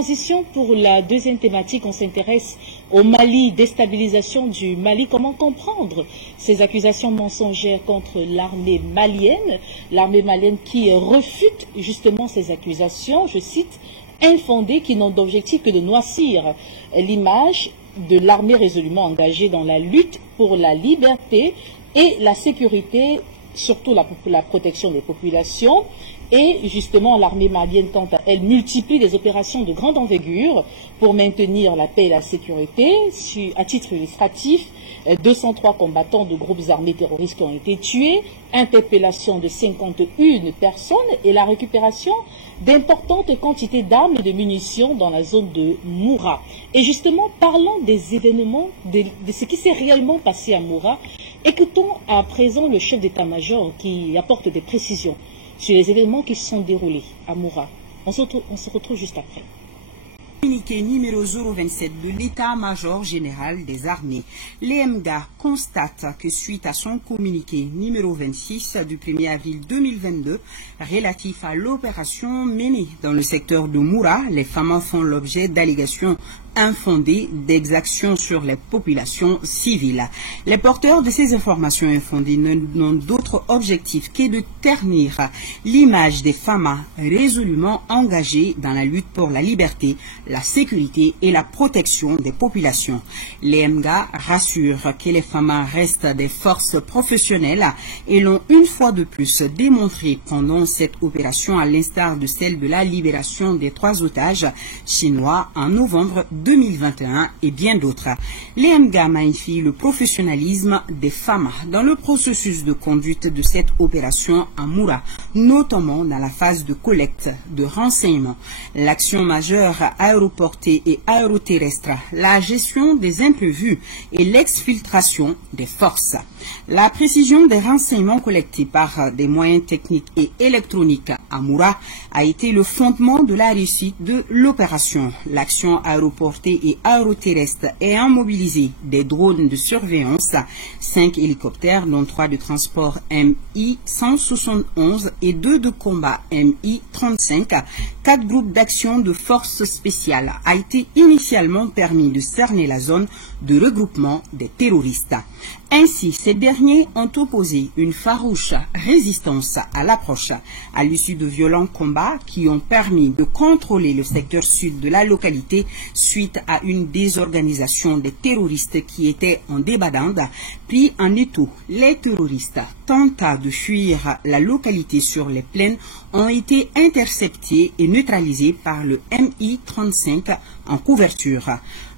transition pour la deuxième thématique, on s'intéresse au Mali, déstabilisation du Mali. Comment comprendre ces accusations mensongères contre l'armée malienne qui refute justement ces accusations, je cite, infondées, qui n'ont d'objectif que de noircir l'image de l'armée résolument engagée dans la lutte pour la liberté et la sécurité, surtout la protection des populations. Et justement, l'armée malienne, quant à elle, multiplie des opérations de grande envergure pour maintenir la paix et la sécurité. À titre illustratif, 203 combattants de groupes armés terroristes ont été tués, interpellation de 51 personnes et la récupération d'importantes quantités d'armes et de munitions dans la zone de Moura. Et justement, parlons des événements, de ce qui s'est réellement passé à Moura. Écoutons à présent le chef d'état-major qui apporte des précisions sur les événements qui se sont déroulés à Moura. On se retrouve juste après. Communiqué numéro 027 de l'état-major général des armées. L'EMGA constate que suite à son communiqué numéro 26 du 1er avril 2022 relatif à l'opération menée dans le secteur de Moura, les femmes font l'objet d'allégations infondées d'exactions sur les populations civiles. Les porteurs de ces informations infondées n'ont d'autre objectif que de ternir l'image des femmes résolument engagées dans la lutte pour la liberté, la sécurité et la protection des populations. L'EMGA rassure que les femmes restent des forces professionnelles et l'ont une fois de plus démontré pendant cette opération, à l'instar de celle de la libération des 3 otages chinois en novembre 2021 et bien d'autres. L'EMGA magnifie le professionnalisme des femmes dans le processus de conduite de cette opération à Moura, notamment dans la phase de collecte de renseignements, l'action majeure aéroportée et aéroterrestre, la gestion des imprévus et l'exfiltration des forces. La précision des renseignements collectés par des moyens techniques et électroniques à Moura a été le fondement de la réussite de l'opération. L'action aéroportée et aéroterrestre ayant mobilisé des drones de surveillance, 5 hélicoptères, dont 3 de transport MI-171 et 2 de combat MI-35, 4 groupes d'action de forces spéciales, a été initialement permis de cerner la zone de regroupement des terroristes. Ainsi, ces derniers ont opposé une farouche résistance à l'approche. À l'issue de violents combats qui ont permis de contrôler le secteur sud de la localité suite à une désorganisation des terroristes qui étaient en débandade, puis en étau, les terroristes tentant de fuir la localité sur les plaines ont été interceptés et neutralisés par le MI-35 en couverture.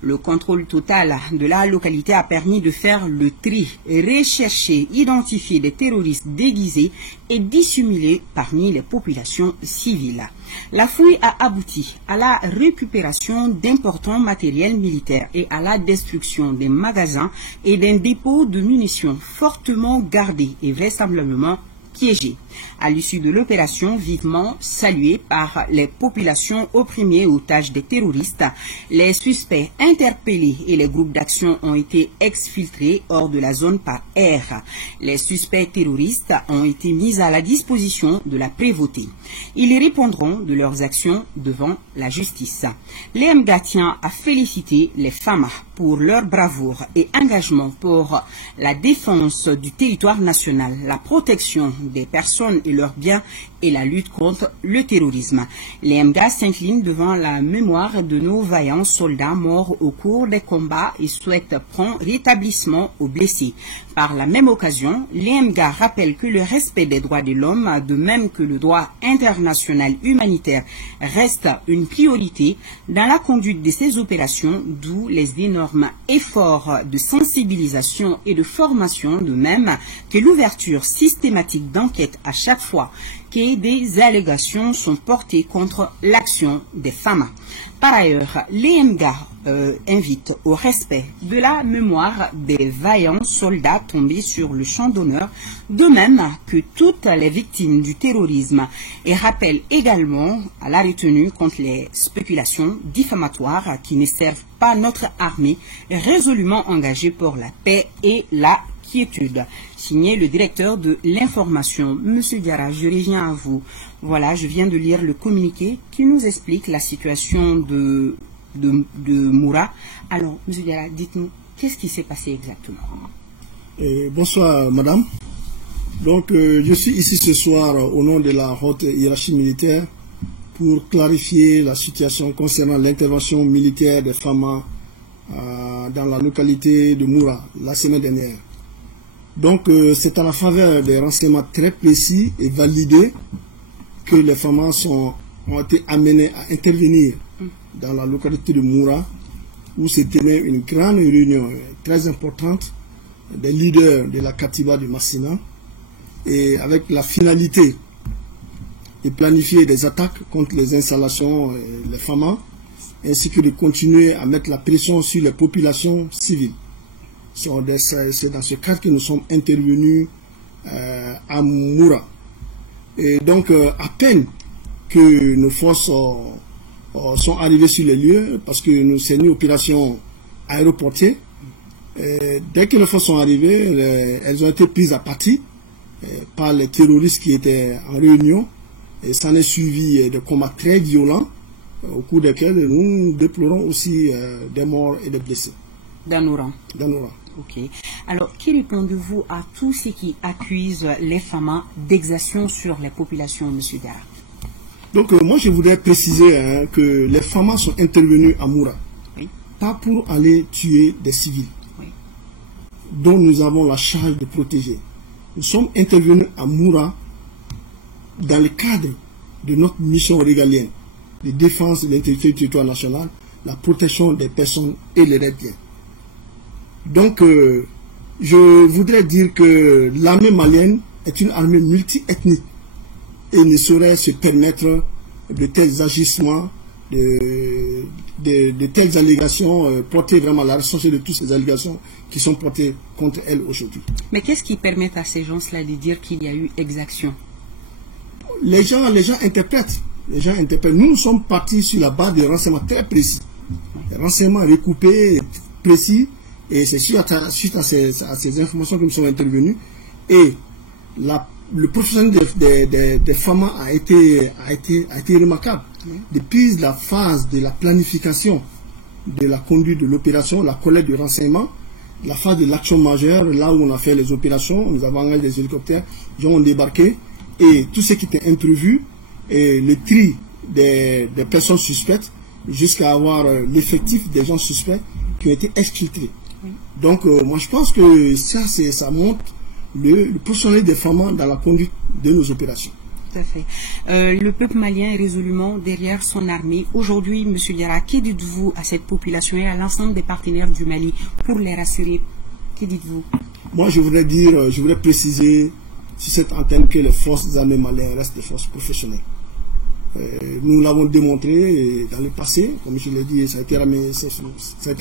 Le contrôle total de la localité a permis de faire le tri, rechercher, identifier des terroristes déguisés et dissimulés parmi les populations civiles. La fouille a abouti à la récupération d'importants matériels militaires et à la destruction des magasins et d'un dépôt de munitions fortement gardé et vraisemblablement piégés. À l'issue de l'opération vivement saluée par les populations opprimées otages des terroristes, les suspects interpellés et les groupes d'action ont été exfiltrés hors de la zone par air. Les suspects terroristes ont été mis à la disposition de la prévôté. Ils répondront de leurs actions devant la justice. L'EMGA tient à féliciter les femmes pour leur bravoure et engagement pour la défense du territoire national, la protection des personnes et leurs biens et la lutte contre le terrorisme. L'EMGA s'incline devant la mémoire de nos vaillants soldats morts au cours des combats et souhaite prompt rétablissement aux blessés. Par la même occasion, l'EMGA rappelle que le respect des droits de l'homme, de même que le droit international humanitaire, reste une priorité dans la conduite de ces opérations, d'où les énormes efforts de sensibilisation et de formation, de même que l'ouverture systématique d'enquêtes à chaque fois que des allégations sont portées contre l'action des femmes. Par ailleurs, l'EMGA invite au respect de la mémoire des vaillants soldats tombés sur le champ d'honneur, de même que toutes les victimes du terrorisme, et rappelle également à la retenue contre les spéculations diffamatoires qui ne servent pas notre armée résolument engagée pour la paix et la inquiétude. Signé le directeur de l'information. Monsieur Diarra, je reviens à vous. Voilà, je viens de lire le communiqué qui nous explique la situation de Moura. Alors, monsieur Diarra, dites-nous, qu'est-ce qui s'est passé exactement? Bonsoir, madame. Donc, je suis ici ce soir au nom de la haute hiérarchie militaire pour clarifier la situation concernant l'intervention militaire des FAMA dans la localité de Moura la semaine dernière. Donc, c'est à la faveur des renseignements très précis et validés que les FAMA ont été amenés à intervenir dans la localité de Moura, où se tenait une grande réunion très importante des leaders de la Katiba de Massina, et avec la finalité de planifier des attaques contre les installations, les FAMA, ainsi que de continuer à mettre la pression sur les populations civiles. C'est dans ce cadre que nous sommes intervenus à Moura. Et donc, à peine que nos forces sont arrivées sur les lieux, parce que c'est une opération aéroportée, dès que les forces sont arrivées, elles ont été prises à partie par les terroristes qui étaient en réunion. Et ça est suivi de combats très violents, au cours desquels nous déplorons aussi des morts et des blessés. Dans nos rangs. Dans nos rangs. Ok. Alors, qui répondez-vous à tous ceux qui accusent les FAMA d'exaction sur les populations, M. Diarra? Donc, moi, je voudrais préciser que les FAMA sont intervenus à Moura, oui, pas pour aller tuer des civils, oui, dont nous avons la charge de protéger. Nous sommes intervenus à Moura dans le cadre de notre mission régalienne de défense de l'intégrité du territoire national, la protection des personnes et les biens. Donc, je voudrais dire que l'armée malienne est une armée multi-ethnique et ne saurait se permettre de tels agissements, de telles allégations, porter vraiment la responsabilité de toutes ces allégations qui sont portées contre elle aujourd'hui. Mais qu'est-ce qui permet à ces gens-là de dire qu'il y a eu exaction? Les gens interprètent. Les gens interprètent. Nous sommes partis sur la base de renseignements très précis. Des renseignements recoupés, précis, et c'est suite à ces informations que nous sommes intervenus. Et le professionnel des FAMA a été remarquable. Depuis la phase de la planification de la conduite de l'opération, la collecte de renseignements, la phase de l'action majeure, là où on a fait les opérations, nous avons engagé des hélicoptères, ils ont débarqué, et tout ce qui était interview, et le tri des personnes suspectes, jusqu'à avoir l'effectif des gens suspects qui ont été exfiltrés. Donc, moi je pense que ça montre le professionnel des FAMA dans la conduite de nos opérations. Tout à fait. Le peuple malien est résolument derrière son armée. Aujourd'hui, M. Diarra, que dites-vous à cette population et à l'ensemble des partenaires du Mali pour les rassurer? Que dites-vous? Moi, je voudrais préciser sur cette antenne que les forces armées maliennes restent des forces professionnelles. Nous l'avons démontré dans le passé, comme je l'ai dit, ça a été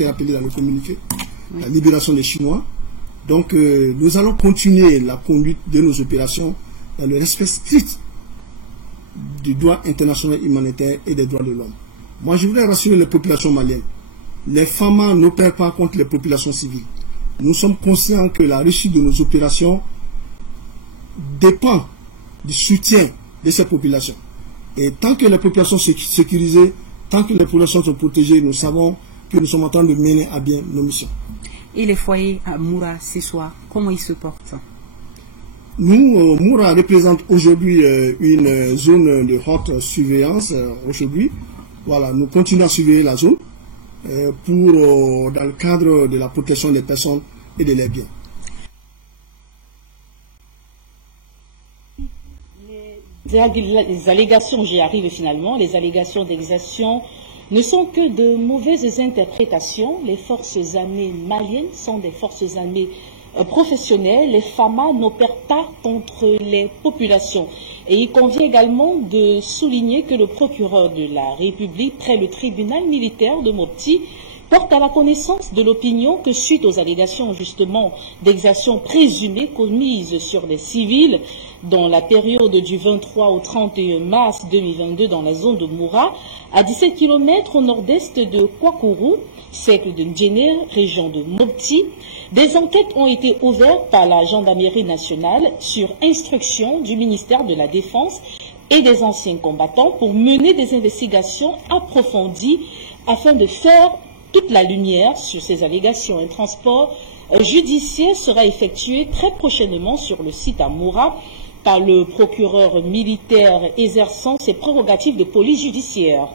rappelé dans le communiqué, oui, la libération des Chinois. Donc, nous allons continuer la conduite de nos opérations dans le respect strict du droit international humanitaire et des droits de l'homme. Moi, je voudrais rassurer les populations maliennes. Les FAMA n'opèrent pas contre les populations civiles. Nous sommes conscients que la réussite de nos opérations dépend du soutien de ces populations. Et tant que les populations sont sécurisées, tant que les populations sont protégées, nous savons que nous sommes en train de mener à bien nos missions. Et les foyers à Moura ce soir, comment ils se portent? Nous, Moura représente aujourd'hui une zone de haute surveillance. Aujourd'hui, voilà, nous continuons à surveiller la zone dans le cadre de la protection des personnes et de leurs biens. Les allégations, j'y arrive finalement, les allégations d'exaction ne sont que de mauvaises interprétations. Les forces armées maliennes sont des forces armées professionnelles. Les FAMA n'opèrent pas contre les populations. Et il convient également de souligner que le procureur de la République, près le tribunal militaire de Mopti, porte à la connaissance de l'opinion que suite aux allégations justement d'exactions présumées commises sur les civils dans la période du 23 au 31 mars 2022 dans la zone de Moura, à 17 km au nord-est de Kwakuru, cercle de Ndjener, région de Mopti, des enquêtes ont été ouvertes par la gendarmerie nationale sur instruction du ministère de la Défense et des anciens combattants pour mener des investigations approfondies afin de faire toute la lumière sur ces allégations. Un transport judiciaire sera effectué très prochainement sur le site à Moura par le procureur militaire exerçant ses prérogatives de police judiciaire.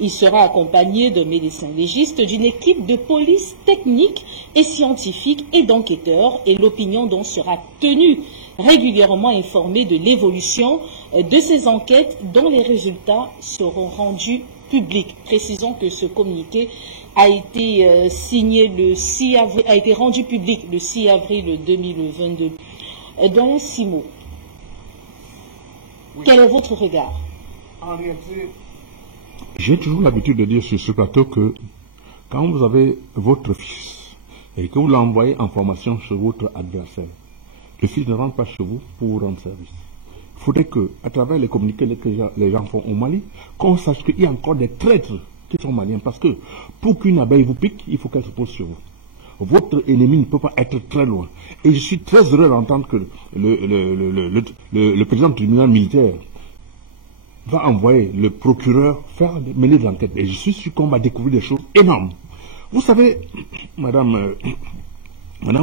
Il sera accompagné de médecins légistes, d'une équipe de police technique et scientifique et d'enquêteurs, et l'opinion dont sera tenue régulièrement informée de l'évolution de ces enquêtes dont les résultats seront rendus publics. Précisons que ce communiqué a été signé le 6 avril, a été rendu public le 6 avril 2022. Dans 6 mots, oui. Quel est votre regard? En réalité, j'ai toujours l'habitude de dire sur ce plateau que quand vous avez votre fils et que vous l'envoyez en formation chez votre adversaire, le fils ne rentre pas chez vous pour vous rendre service. Il faudrait que, à travers les communiqués que les gens font au Mali, qu'on sache qu'il y a encore des traîtres qui sont maliens. Parce que pour qu'une abeille vous pique, il faut qu'elle se pose sur vous. Votre ennemi ne peut pas être très loin. Et je suis très heureux d'entendre que le président du tribunal militaire va envoyer le procureur mener de l'enquête. Et je suis sûr qu'on va découvrir des choses énormes. Vous savez, Madame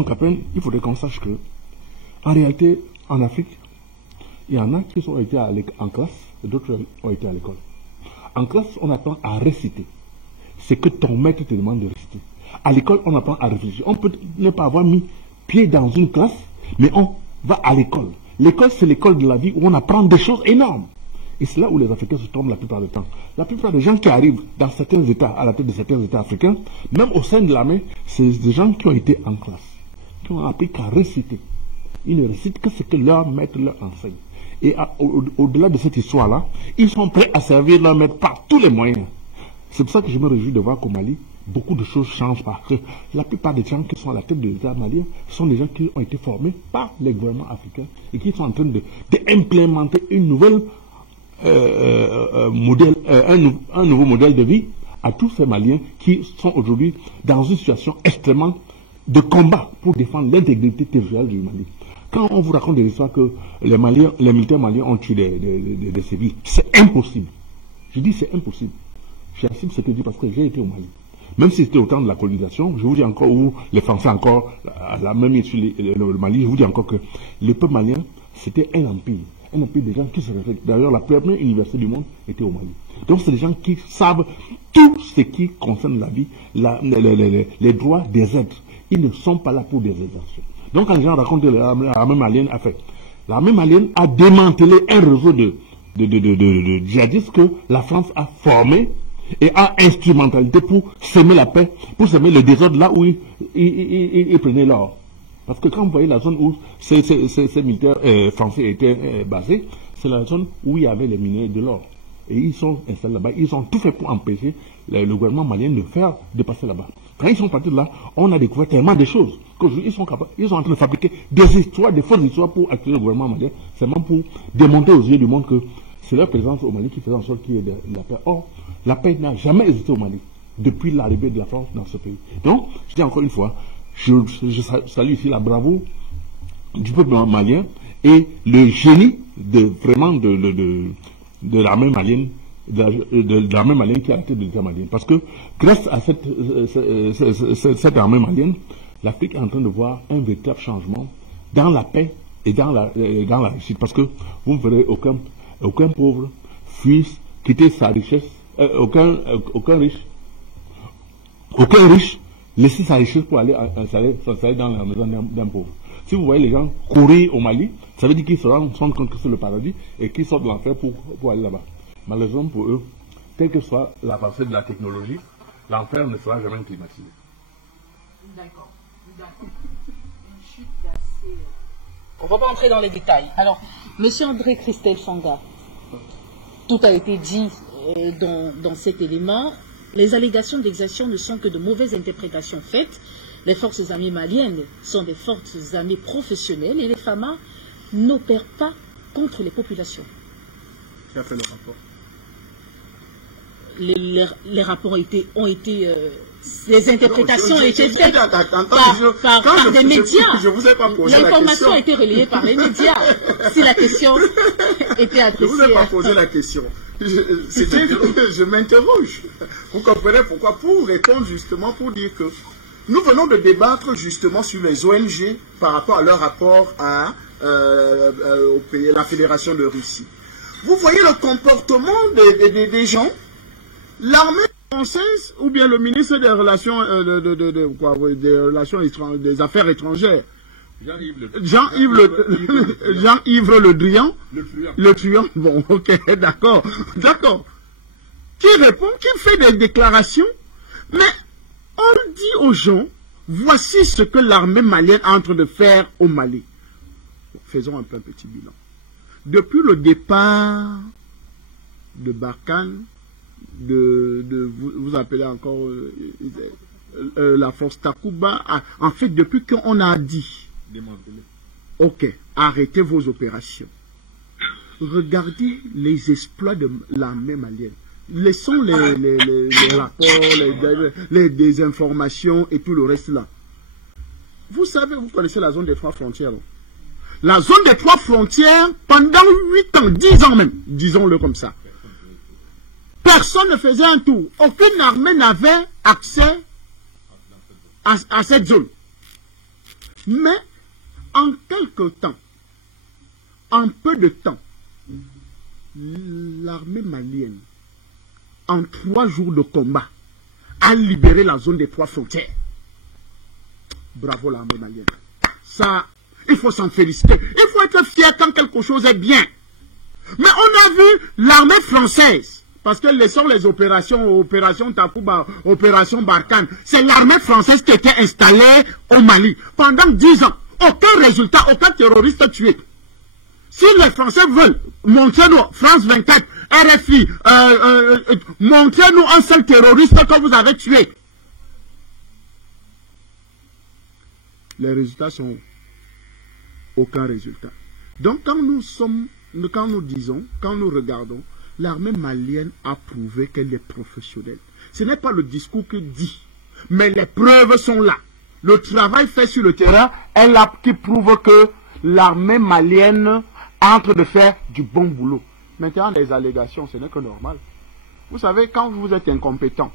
Capin, il faudrait qu'on sache que, en réalité, en Afrique, il y en a qui ont été en classe, et d'autres ont été à l'école. En classe, on apprend à réciter. C'est que ton maître te demande de réciter. À l'école, on apprend à réfléchir. On peut ne pas avoir mis pied dans une classe, mais on va à l'école. L'école, c'est l'école de la vie où on apprend des choses énormes. Et c'est là où les Africains se trompent la plupart du temps. La plupart des gens qui arrivent dans certains États, à la tête de certains États africains, même au sein de l'armée, c'est des gens qui ont été en classe, qui ont appris qu'à réciter. Ils ne récitent que ce que leur maître leur enseigne. Et au-delà de cette histoire-là, ils sont prêts à servir leur maître par tous les moyens. C'est pour ça que je me réjouis de voir qu'au Mali, beaucoup de choses changent parce que la plupart des gens qui sont à la tête de l'État malien sont des gens qui ont été formés par les gouvernements africains et qui sont en train d'implémenter une nouvelle un nouveau modèle de vie à tous ces Maliens qui sont aujourd'hui dans une situation extrêmement de combat pour défendre l'intégrité territoriale du Mali. Quand on vous raconte des histoires que les militaires maliens ont tué des civils, c'est impossible. Je dis c'est impossible. J'assume ce que je dis parce que j'ai été au Mali. Même si c'était au temps de la colonisation, je vous dis encore, où les Français encore, la même sur le Mali, je vous dis encore que le peuple malien, c'était un empire des gens qui se respectent. D'ailleurs, la première université du monde était au Mali. Donc, c'est des gens qui savent tout ce qui concerne la vie, les droits des êtres. Ils ne sont pas là pour des exactions. Donc, quand les gens racontent l'armée malienne a fait, l'armée malienne a démantelé un réseau de djihadistes que la France a formé et a instrumentalité pour semer la paix, pour semer le désordre là où ils prenaient l'or. Parce que quand vous voyez la zone où ces militaires français étaient basés, c'est la zone où il y avait les mineurs de l'or. Et ils sont installés là-bas. Ils ont tout fait pour empêcher le gouvernement malien de passer là-bas. Quand ils sont partis de là, on a découvert tellement de choses qu'aujourd'hui ils sont en train de fabriquer des histoires, des fausses histoires pour accueillir le gouvernement malien, seulement pour démontrer aux yeux du monde que c'est leur présence au Mali qui faisait en sorte qu'il y ait de la paix. Or, la paix n'a jamais existé au Mali depuis l'arrivée de la France dans ce pays. Donc, je dis encore une fois, je salue ici la bravoure du peuple malien et le génie de l'armée malienne, de l'armée malienne qui a été de l'État malien. Parce que grâce à cette armée malienne, l'Afrique est en train de voir un véritable changement dans la paix et dans la réussite. Parce que vous ne verrez aucun pauvre fuir, quitter sa richesse, aucun riche laisser sa richesse pour aller s'installer dans la maison d'un pauvre. Si vous voyez les gens courir au Mali, ça veut dire qu'ils se rendent compte que c'est le paradis et qu'ils sortent de l'enfer pour aller là-bas. Malheureusement pour eux, quelle que soit l'avancée de la technologie, l'enfer ne sera jamais climatisé. D'accord. On ne va pas entrer dans les détails. Alors, Monsieur André Christelle Fanga, tout a été dit dans cet élément. Les allégations d'exaction ne sont que de mauvaises interprétations faites. Les forces armées maliennes sont des forces armées professionnelles et les FAMA n'opèrent pas contre les populations. Qui a fait le rapport? Les rapports ont été les interprétations ont été faites par des médias. L'information a été relayée par les médias. Si la question était adressée... Je ne vous ai pas posé la question. Je m'interroge. Vous comprenez pourquoi? Pour répondre justement, pour dire que nous venons de débattre justement sur les ONG par rapport à leur rapport à la Fédération de Russie. Vous voyez le comportement des gens. L'armée française ou bien le ministre des Relations des Affaires étrangères, Jean-Yves Le Drian, le truand, bon, ok, d'accord, qui répond, qui fait des déclarations, mais on dit aux gens, voici ce que l'armée malienne est en train de faire au Mali. Faisons un peu un petit bilan. Depuis le départ de Barkhane, vous appelez encore la force Takuba, en fait, depuis qu'on a dit, ok, arrêtez vos opérations. Regardez les exploits de l'armée malienne. Laissons les rapports, les désinformations et tout le reste là. Vous savez, vous connaissez la zone des 3 frontières. Non? La zone des 3 frontières, pendant 8 ans, 10 ans même, disons-le comme ça. Personne ne faisait un tour. Aucune armée n'avait accès à cette zone. Mais, en quelque temps, en peu de temps, l'armée malienne, en 3 jours de combat, a libéré la zone des 3 frontières. Bravo l'armée malienne. Ça, il faut s'en féliciter. Il faut être fier quand quelque chose est bien. Mais on a vu l'armée française. Parce que laissons les opérations Takuba, opération Barkhane, c'est l'armée française qui était installée au Mali. Pendant 10 ans, aucun résultat, aucun terroriste tué. Si les Français veulent, montrez-nous, France 24, RFI, montrez-nous un seul terroriste que vous avez tué. Les résultats sont aucun résultat. Donc quand nous disons, quand nous regardons, l'armée malienne a prouvé qu'elle est professionnelle. Ce n'est pas le discours qui dit, mais les preuves sont là. Le travail fait sur le terrain est là qui prouve que l'armée malienne est en train de faire du bon boulot. Maintenant, les allégations, ce n'est que normal. Vous savez, quand vous êtes incompétent,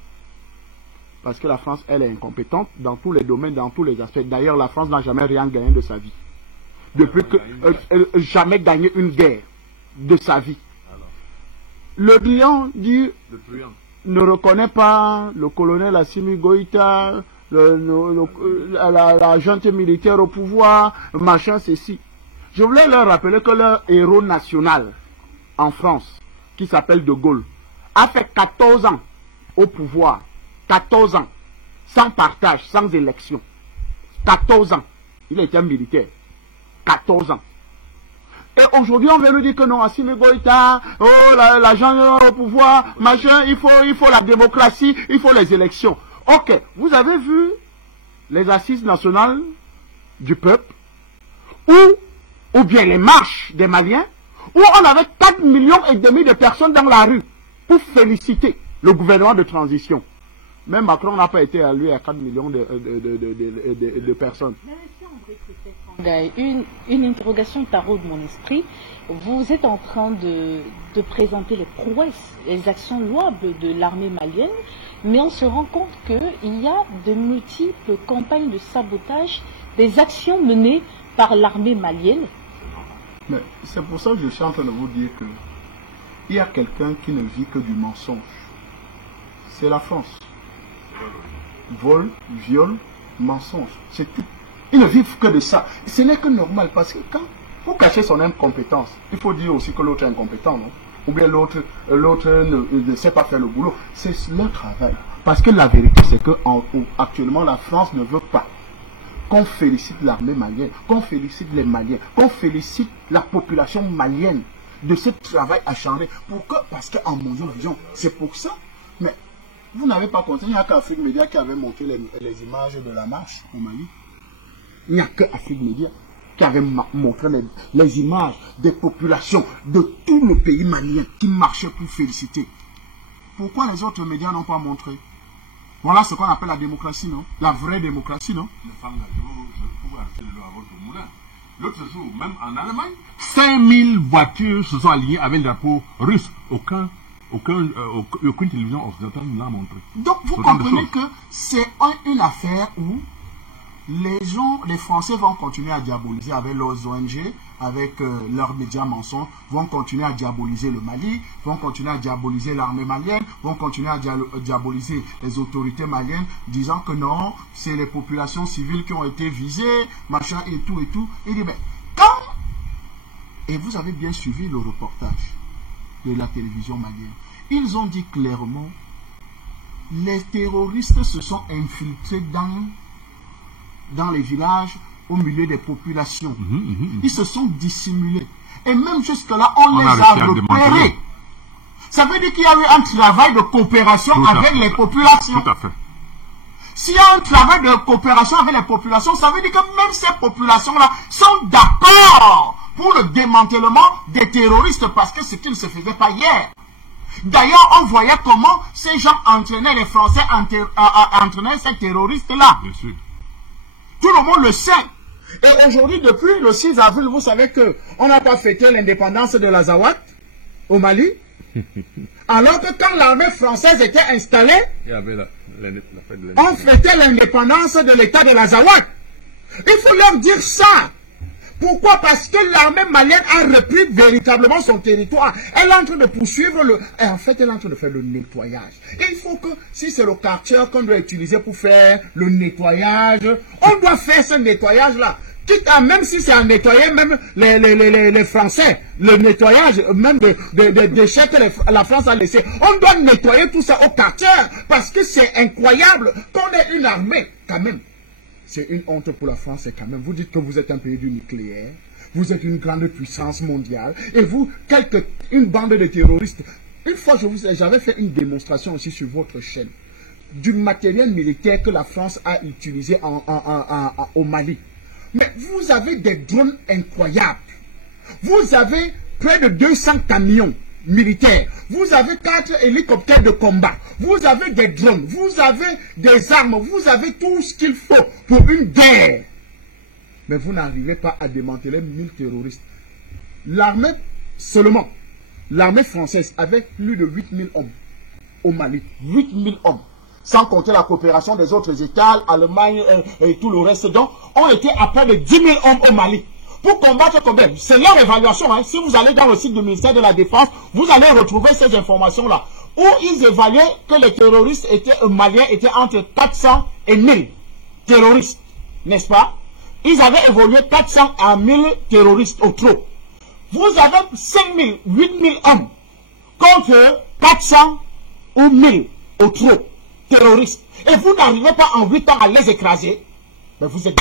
parce que la France, elle est incompétente dans tous les domaines, dans tous les aspects. D'ailleurs, la France n'a jamais rien gagné de sa vie. Depuis que jamais gagné une guerre de sa vie. Le Drian dit ne reconnaît pas le colonel Assimi Goïta, la junte militaire au pouvoir, machin, ceci. Je voulais leur rappeler que leur héros national en France, qui s'appelle De Gaulle, a fait 14 ans au pouvoir. 14 ans. Sans partage, sans élection. 14 ans. Il était un militaire. 14 ans. Et aujourd'hui, on vient nous dire que non, Assimi Goïta, oh, l'agent au pouvoir, machin, il faut la démocratie, il faut les élections. Ok, vous avez vu les assises nationales du peuple, ou bien les marches des Maliens, où on avait 4,5 millions de personnes dans la rue pour féliciter le gouvernement de transition. Même Macron n'a pas été élu à 4 millions de personnes. Une interrogation taraude mon esprit. Vous êtes en train de présenter les prouesses, les actions louables de l'armée malienne, mais on se rend compte qu'il y a de multiples campagnes de sabotage des actions menées par l'armée malienne. C'est pour ça que je suis en train de vous dire que il y a quelqu'un qui ne vit que du mensonge. C'est la France. Vol, viol, mensonge, c'est tout. Ils ne vivent que de ça. Ce n'est que normal parce que quand pour cacher son incompétence, il faut dire aussi que l'autre est incompétent, non? Ou bien l'autre ne sait pas faire le boulot. C'est leur travail. Parce que la vérité, c'est que actuellement la France ne veut pas qu'on félicite l'armée malienne, qu'on félicite les Maliens, qu'on félicite la population malienne de ce travail acharné. Pourquoi? Parce qu'en mon vision, c'est pour ça. Mais Vous n'avez pas compté, il n'y a qu'Afrique Média qui avait montré les images de la marche au Mali. Il n'y a qu'Afrique Média qui avait montré les images des populations de tout le pays malien qui marchaient pour féliciter. Pourquoi les autres médias n'ont pas montré? Voilà ce qu'on appelle la démocratie, non? La vraie démocratie, non? L'autre jour, même en Allemagne, 5000 voitures se sont alignées avec le drapeau russe. Aucune télévision occidentale ne l'a montré. Donc vous comprenez que c'est une affaire où les Français vont continuer à diaboliser avec leurs ONG, avec leurs médias mensonges, vont continuer à diaboliser le Mali, vont continuer à diaboliser l'armée malienne, vont continuer à diaboliser les autorités maliennes, disant que non, c'est les populations civiles qui ont été visées, machin et tout et tout. Et dit, ben, et vous avez bien suivi le reportage de la télévision malienne. Ils ont dit clairement, les terroristes se sont infiltrés dans les villages, au milieu des populations. Ils se sont dissimulés. Et même jusque-là, on les a repérés. Ça veut dire qu'il y a eu un travail de coopération avec les populations. Tout à fait. S'il y a un travail de coopération avec les populations, ça veut dire que même ces populations-là sont d'accord pour le démantèlement des terroristes, parce que c'est ce qui ne se faisait pas hier. D'ailleurs, on voyait comment ces gens entraînaient les Français, entraînaient ces terroristes-là. Bien sûr. Tout le monde le sait. Et aujourd'hui, depuis le 6 avril, vous savez qu'on n'a pas fêté l'indépendance de l'Azawad au Mali. Alors que quand l'armée française était installée, on fêtait l'indépendance de l'État de l'Azawad. Il faut leur dire ça. Pourquoi? Parce que l'armée malienne a repris véritablement son territoire. Elle est en train de poursuivre et en fait, elle est en train de faire le nettoyage. Et il faut que, si c'est le quartier qu'on doit utiliser pour faire le nettoyage, on doit faire ce nettoyage-là. Quitte à, même si c'est à nettoyer, même les Français, le nettoyage, même des déchets que la France a laissés, on doit nettoyer tout ça au quartier. Parce que c'est incroyable qu'on ait une armée, quand même. C'est une honte pour la France, et quand même. Vous dites que vous êtes un pays du nucléaire, vous êtes une grande puissance mondiale, et vous, une bande de terroristes. Une fois, j'avais fait une démonstration aussi sur votre chaîne, du matériel militaire que la France a utilisé au Mali. Mais vous avez des drones incroyables. Vous avez près de 200 camions militaires. Vous avez 4 hélicoptères de combat. Vous avez des drones. Vous avez des armes. Vous avez tout ce qu'il faut pour une guerre. Mais vous n'arrivez pas à démanteler 1000 terroristes. L'armée, seulement, l'armée française avait plus de 8000 hommes au Mali. 8000 hommes. Sans compter la coopération des autres États, Allemagne et tout le reste. Donc, on était à près de 10 000 hommes au Mali. Pour combattre combien? C'est leur évaluation. Hein. Si vous allez dans le site du ministère de la Défense, vous allez retrouver ces informations-là. Où ils évaluaient que les terroristes maliens étaient entre 400 et 1000 terroristes. N'est-ce pas? Ils avaient évolué 400 à 1000 terroristes au trop. Vous avez 5000, 8000 hommes contre 400 ou 1000 au trop terroristes. Et vous n'arrivez pas en 8 ans à les écraser. Mais vous êtes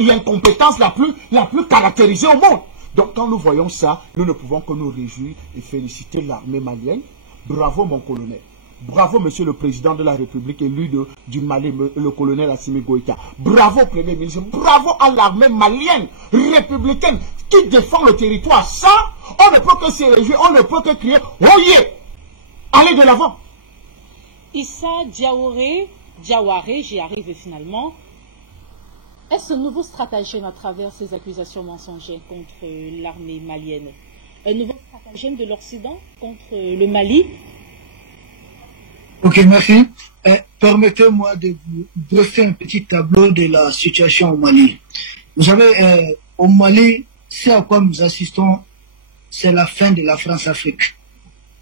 l'incompétence la plus caractérisée au monde. Donc quand nous voyons ça, nous ne pouvons que nous réjouir et féliciter l'armée malienne. Bravo mon colonel. Bravo monsieur le président de la République élu du Mali, le colonel Assimi Goïta. Bravo premier ministre. Bravo à l'armée malienne républicaine qui défend le territoire. Ça, on ne peut que se réjouir, on ne peut que crier « Oyez !» Allez de l'avant. Issa Diawara, j'y arrive finalement. Est-ce un nouveau stratagème à travers ces accusations mensongères contre l'armée malienne? Un nouveau stratagème de l'Occident contre le Mali? Ok, merci. Permettez-moi de vous brosser un petit tableau de la situation au Mali. Vous savez, au Mali, ce à quoi nous assistons, c'est la fin de la France-Afrique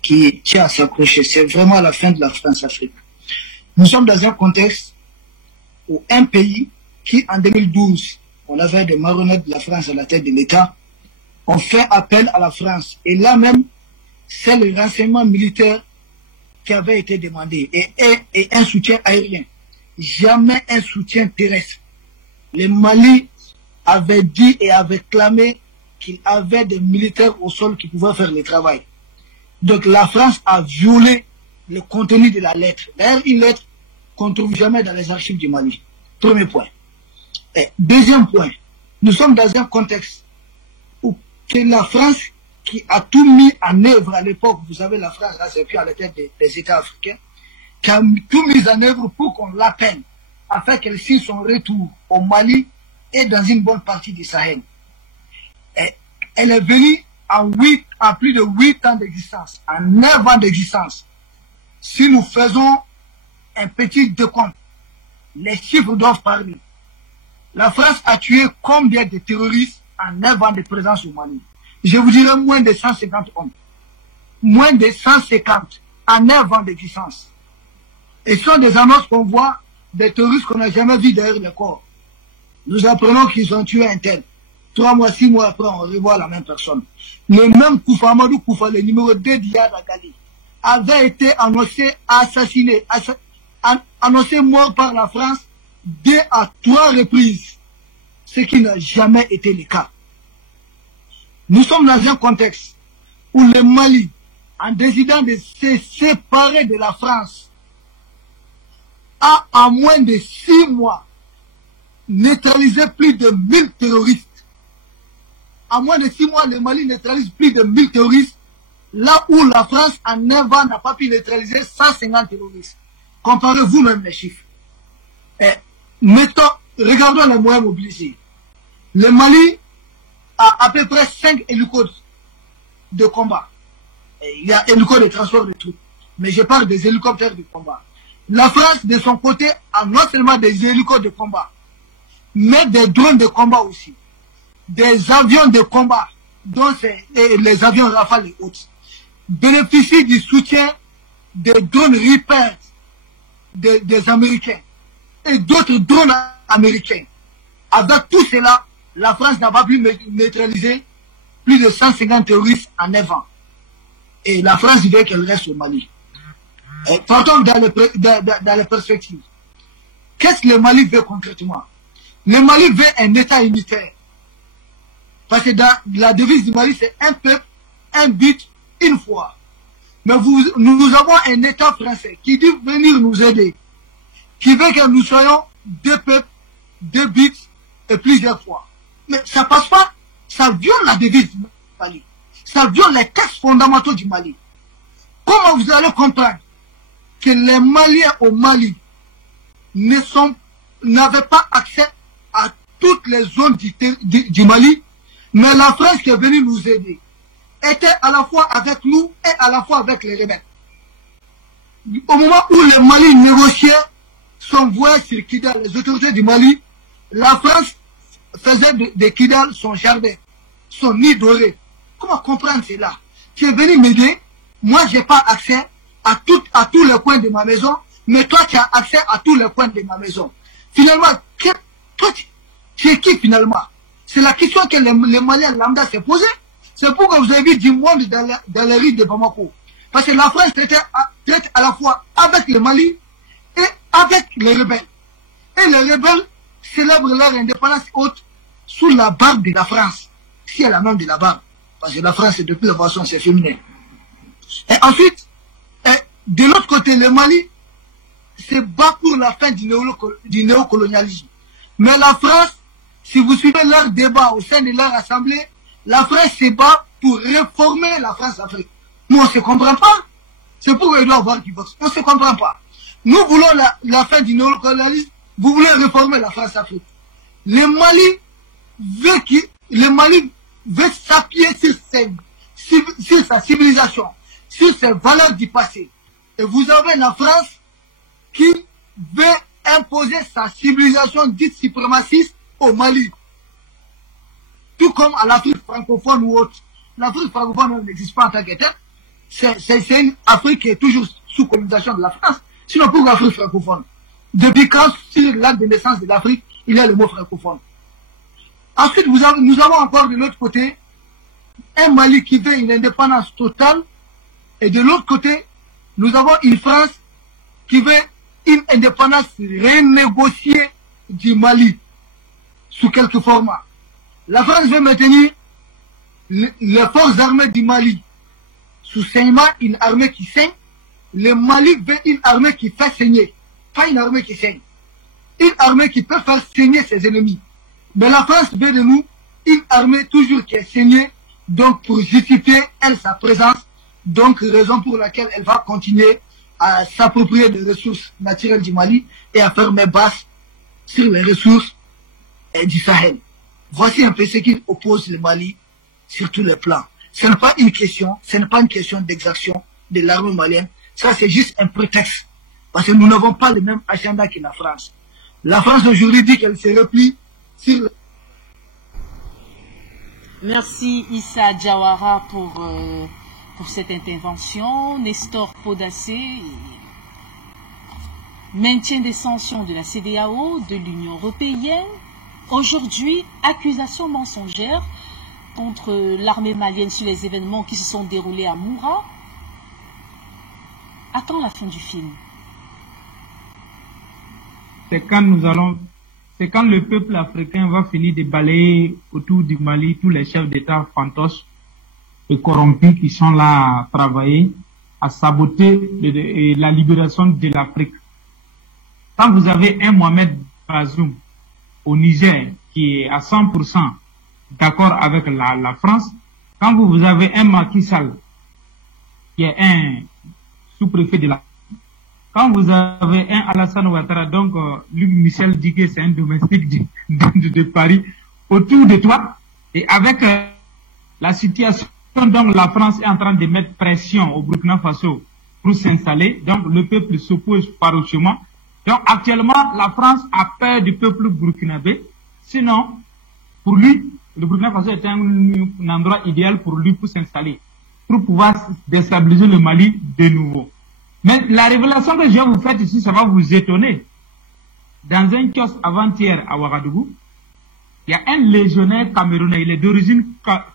qui tient à s'accrocher. C'est vraiment la fin de la France-Afrique. Nous sommes dans un contexte où un pays qui, en 2012, on avait des marionnettes de la France à la tête de l'État, on fait appel à la France. Et là même, c'est le renseignement militaire qui avait été demandé. Et un soutien aérien. Jamais un soutien terrestre. Le Mali avait dit et avait clamé qu'il avait des militaires au sol qui pouvaient faire le travail. Donc la France a violé le contenu de la lettre. D'ailleurs, une lettre qu'on ne trouve jamais dans les archives du Mali. Premier point. Et deuxième point, nous sommes dans un contexte où c'est la France qui a tout mis en œuvre à l'époque. Vous savez, la France a servi à la tête des États africains, qui a tout mis en œuvre pour qu'on l'appelle, afin qu'elle signe son retour au Mali et dans une bonne partie du Sahel. Et elle est venue en plus de 8 ans d'existence, en 9 ans d'existence. Si nous faisons un petit décompte, les chiffres doivent parler. La France a tué combien de terroristes en 9 ans de présence au Mali? Je vous dirais moins de 150 hommes. Moins de 150 en 9 ans d'existence. Et ce sont des annonces qu'on voit des terroristes qu'on n'a jamais vus derrière le corps. Nous apprenons qu'ils ont tué un tel. 3 mois, 6 mois après, on revoit la même personne. Le même Koufa, Amadou Koufa, le numéro 2 d'Iyad Agali, avait été annoncé assassiné, annoncé mort par la France 2 à 3 reprises, ce qui n'a jamais été le cas. Nous sommes dans un contexte où le Mali, en décidant de se séparer de la France, a en moins de 6 mois neutralisé plus de 1000 terroristes. En moins de 6 mois, le Mali neutralise plus de 1000 terroristes, là où la France, en 9 ans, n'a pas pu neutraliser 150 terroristes. Comparez vous-même les chiffres. Et regardons les moyens mobilisés. Le Mali a à peu près 5 hélicos de combat. Et il y a hélicos de transport de troupes. Mais je parle des hélicoptères de combat. La France, de son côté, a non seulement des hélicos de combat, mais des drones de combat aussi. Des avions de combat, dont les avions Rafale et autres, bénéficient du soutien des drones Reaper des Américains et d'autres drones américains. Avec tout cela, la France n'a pas pu neutraliser plus de 150 terroristes en 9 ans. Et la France veut qu'elle reste au Mali. Et partons dans les perspectives. Qu'est-ce que le Mali veut concrètement? Le Mali veut un État unitaire. Parce que dans la devise du Mali, c'est un peuple, un but, une foi. Mais nous avons un État français qui dit venir nous aider, qui veut que nous soyons 2 peuples, 2 buts et plusieurs fois. Mais ça passe pas, ça viole la devise du Mali. Ça viole les textes fondamentaux du Mali. Comment vous allez comprendre que les Maliens au Mali n'avaient pas accès à toutes les zones du Mali, mais la France qui est venue nous aider était à la fois avec nous et à la fois avec les rebelles. Au moment où le Mali négociait son voyage sur Kidal, les autorités du Mali, la France faisait de Kidal son jardin, son nid doré. Comment comprendre cela? Tu es venu m'aider, moi je n'ai pas accès à tous les coins de ma maison, mais toi tu as accès à tous les coins de ma maison. Finalement, toi tu es qui finalement? C'est la question que les Maliens lambda s'est posée. C'est pourquoi vous avez vu du monde dans les rues de Bamako. Parce que la France traite à la fois avec le Mali et avec les rebelles. Et les rebelles célèbrent leur indépendance haute sous la barbe de la France. Si elle a même de la barbe. Parce que la France, depuis l'évolution, c'est féminin. Et ensuite, de l'autre côté, le Mali se bat pour la fin du néocolonialisme. Mais la France, si vous suivez leur débat au sein de leur assemblée, la France se bat pour réformer la France-Afrique. Nous, on ne se comprend pas. C'est pourquoi il doit y avoir du boxe. On ne se comprend pas. Nous voulons la fin du néocolonialisme. Vous voulez réformer la France-Afrique. Le Mali veut s'appuyer sur sa civilisation, sur ses valeurs du passé. Et vous avez la France qui veut imposer sa civilisation dite suprémaciste au Mali. Tout comme à l'Afrique francophone ou autre. L'Afrique francophone n'existe pas en tant que telle. C'est une Afrique qui est toujours sous colonisation de la France. Sinon, pourquoi l'Afrique francophone? Depuis quand, sur l'acte de naissance de l'Afrique, il y a le mot francophone. Ensuite, nous avons encore de l'autre côté un Mali qui veut une indépendance totale. Et de l'autre côté, nous avons une France qui veut une indépendance renégociée du Mali sous quelques formats. La France veut maintenir les forces armées du Mali sous saignement, une armée qui saigne, Le Mali veut une armée qui fait saigner, pas une armée qui saigne. Une armée qui peut faire saigner ses ennemis. Mais la France veut de nous une armée toujours qui est saignée, donc pour justifier, elle, sa présence, donc raison pour laquelle elle va continuer à s'approprier des ressources naturelles du Mali et à faire mes basses sur les ressources du Sahel. Voici un peu ce qui oppose le Mali sur tous les plans. Ce n'est pas une question d'exaction de l'armée malienne. Ça, c'est juste un prétexte. Parce que nous n'avons pas le même agenda que la France. La France aujourd'hui dit qu'elle se replie sur le... Merci Issa Diawara pour cette intervention. Nestor Podacé, maintien des sanctions de la CEDEAO, de l'Union européenne. Aujourd'hui, accusation mensongère contre l'armée malienne sur les événements qui se sont déroulés à Moura. Attends la fin du film. C'est quand le peuple africain va finir de balayer autour du Mali tous les chefs d'État fantoches et corrompus qui sont là à travailler, à saboter la libération de l'Afrique. Quand vous avez un Mohamed Bazoum au Niger qui est à 100% d'accord avec la France, quand vous avez un Macky Sall qui est un sous-préfet de la... Quand vous avez un Alassane Ouattara, donc Luc Michel dit que c'est un domestique de Paris, autour de toi, et avec la situation dont la France est en train de mettre pression au Burkina Faso pour s'installer, donc le peuple s'oppose farouchement. Donc actuellement, la France a peur du peuple burkinabé. Sinon, pour lui, le Burkina Faso est un endroit idéal pour lui pour s'installer, pour pouvoir déstabiliser le Mali de nouveau. Mais la révélation que je vais vous faire ici, ça va vous étonner. Dans un kiosque avant-hier à Ouagadougou, il y a un légionnaire camerounais, il est d'origine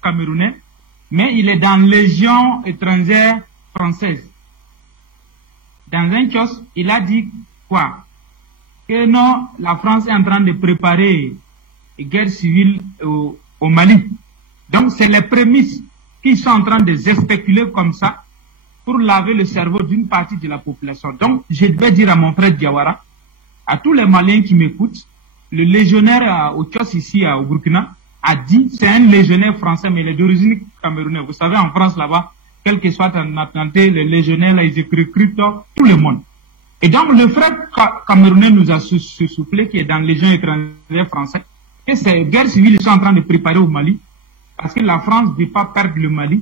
camerounaise, mais il est dans la Légion étrangère française. Dans un kiosque, il a dit quoi? Que non, la France est en train de préparer une guerre civile au Mali. Donc c'est les prémices qui sont en train de spéculer comme ça pour laver le cerveau d'une partie de la population. Donc je vais dire à mon frère Diawara, à tous les Maliens qui m'écoutent, le légionnaire au kiosque ici au Burkina a dit, c'est un légionnaire français mais il est d'origine camerounaise. Vous savez, en France là-bas, quel que soit ta nationalité, les légionnaires là, ils recrutent tout le monde. Et donc le frère camerounais nous a soufflé, qui est dans les légion étrangère français, que ces guerres civiles sont en train de préparer au Mali, parce que la France ne veut pas perdre le Mali.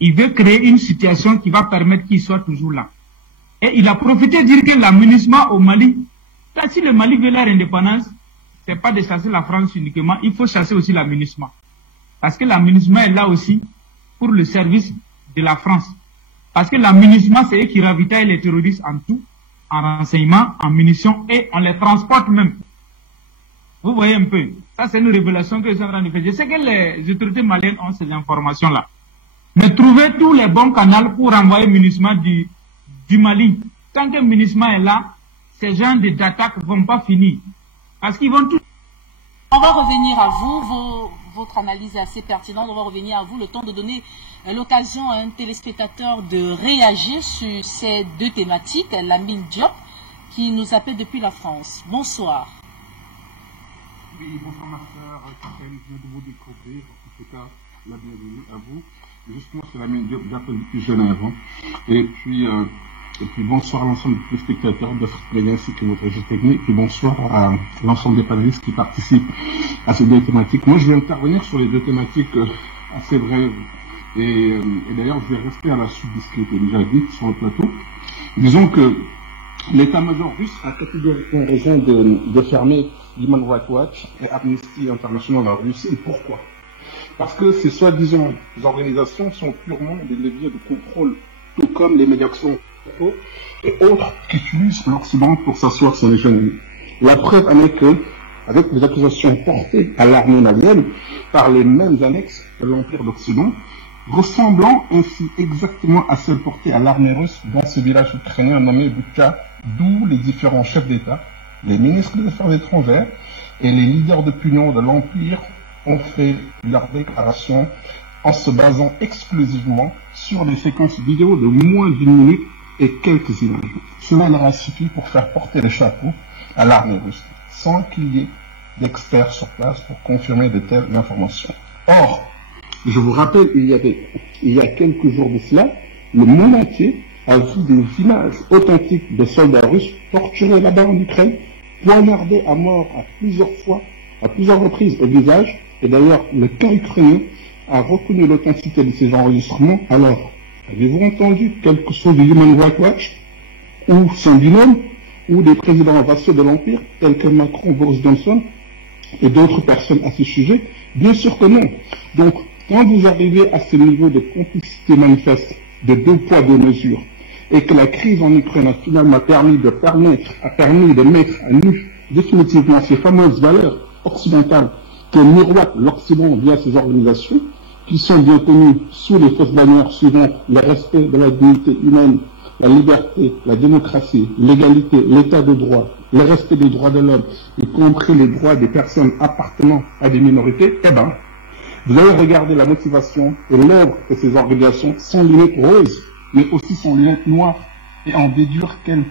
Il veut créer une situation qui va permettre qu'il soit toujours là. Et il a profité de dire que l'aménagement au Mali, là, si le Mali veut leur indépendance, c'est pas de chasser la France uniquement, il faut chasser aussi l'aménagement. Parce que l'aménagement est là aussi pour le service de la France. Parce que l'aménagement, c'est eux qui ravitaillent les terroristes en tout, en renseignement, en munitions, et on les transporte même. Vous voyez un peu. Ça, c'est une révélation que je suis en train de faire. Je sais que les autorités maliennes ont ces informations-là. Mais trouvez tous les bons canaux pour envoyer munissement du Mali. Tant que le munissement est là, ces gens d'attaque ne vont pas finir. Parce qu'ils vont tout... On va revenir à vous. Votre analyse est assez pertinente. On va revenir à vous. Le temps de donner l'occasion à un téléspectateur de réagir sur ces deux thématiques. Lamine Diop, qui nous appelle depuis la France. Bonsoir. Oui, bonsoir ma sœur. Je viens de vous découvrir. En tout cas, la bienvenue à vous. Justement, c'est Lamine Diop, j'appelle plus jeune avant. Et puis bonsoir à l'ensemble des spectateurs de cette ainsi que votre régie technique. Et bonsoir à l'ensemble des panélistes qui participent à ces deux thématiques. Moi, je vais intervenir sur les deux thématiques assez brèves. Et d'ailleurs, je vais rester à la suite de ce qui a été déjà dit sur le plateau. Disons que l'état-major russe a catégoriquement raison de fermer Human Rights Watch et Amnesty International en Russie. Pourquoi? Parce que ces soi-disant organisations sont purement des leviers de contrôle, tout comme les médias occidentaux et autres qui utilisent l'Occident pour s'asseoir sur les ennemis. La preuve en est que, avec les accusations portées à l'armée malienne par les mêmes annexes de l'Empire d'Occident, ressemblant ainsi exactement à celles portées à l'armée russe dans ce village ukrainien nommé Bucha, d'où les différents chefs d'État, les ministres des Affaires étrangères et les leaders d'opinion de l'Empire ont fait leur déclaration en se basant exclusivement sur des séquences vidéo de moins d'une minute et quelques images. Cela leur a suffi pour faire porter le chapeau à l'armée russe, sans qu'il y ait d'experts sur place pour confirmer de telles informations. Or, je vous rappelle, il y a quelques jours de cela, le monde entier a vu des images authentiques de soldats russes torturés là-bas en Ukraine, poignardés à mort à plusieurs reprises au visage. Et d'ailleurs, le camp ukrainien a reconnu l'authenticité de ces enregistrements. Alors, avez-vous entendu quelque chose du Human Rights Watch, ou son binôme, ou des présidents vassaux de l'Empire, tels que Macron, Boris Johnson, et d'autres personnes à ce sujet? Bien sûr que non. Donc, quand vous arrivez à ce niveau de complicité manifeste, de deux poids, deux mesures, et que la crise en Ukraine a finalement permis de mettre à nu définitivement ces fameuses valeurs occidentales que miroite l'Occident via ces organisations, qui sont bien connues sous les fausses bannières suivant le respect de la dignité humaine, la liberté, la démocratie, l'égalité, l'état de droit, le respect des droits de l'homme, y compris les droits des personnes appartenant à des minorités, eh bien, vous allez regarder la motivation et l'œuvre de ces organisations sans lunettes roses, mais aussi sans lunettes noires, et en déduire qu'elles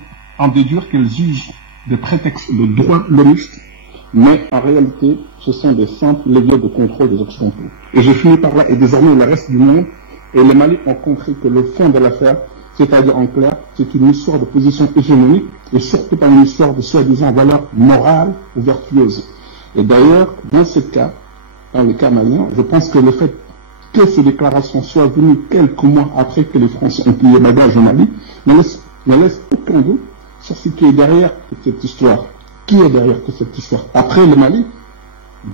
usent de prétextes de droits l'hommiste, mais en réalité, ce sont des simples leviers de contrôle des Occidentaux. Et je finis par là, et désormais le reste du monde et le Mali ont compris que le fond de l'affaire, c'est-à-dire en clair, c'est une histoire de position hégémonique, et surtout pas une histoire de soi-disant valeurs morales ou vertueuses. Et d'ailleurs, dans ce cas, dans le cas malien, je pense que le fait que ces déclarations soient venues quelques mois après que les Français ont plié bagage au Mali ne laisse aucun doute sur ce qui est derrière cette histoire. Qui est derrière cette histoire? Après, le Mali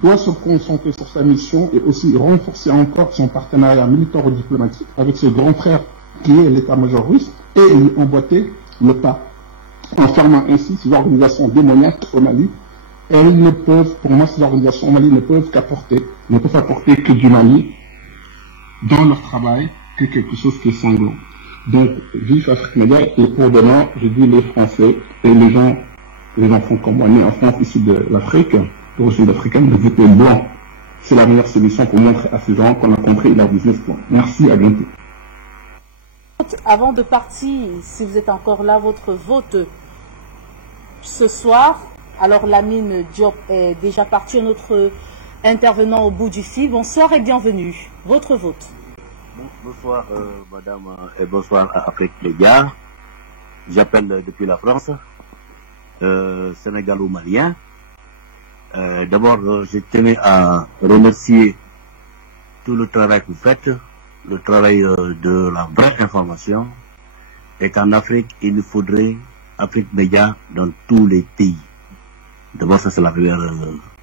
doit se concentrer sur sa mission et aussi renforcer encore son partenariat militaro-diplomatique avec ses grands frères qui est l'état-major russe et lui emboîter le pas en fermant ainsi ces organisations démoniaques au Mali. Elles ne peuvent, pour moi, ces organisations au Mali ne peuvent apporter que du Mali dans leur travail, que quelque chose qui est sanglant. Donc, vive Afrique Média, et pour demain, je dis les Français et les enfants comme moi, nés en France, issus de l'Afrique, d'origine africaine, de voter blanc. C'est la meilleure solution pour montrer à ces gens qu'on a compris leur business plan. Merci, à bientôt. Avant de partir, si vous êtes encore là, votre vote ce soir. Alors, Lamine Diop est déjà parti, notre intervenant au bout du fil. Bonsoir et bienvenue. Votre vote. Bonsoir, madame, et bonsoir à Afrique Média. J'appelle depuis la France, sénégalo-malien. D'abord, je tenais à remercier tout le travail que vous faites, le travail de la vraie information, et qu'en Afrique, il nous faudrait Afrique Média dans tous les pays. D'abord, ça c'est la première,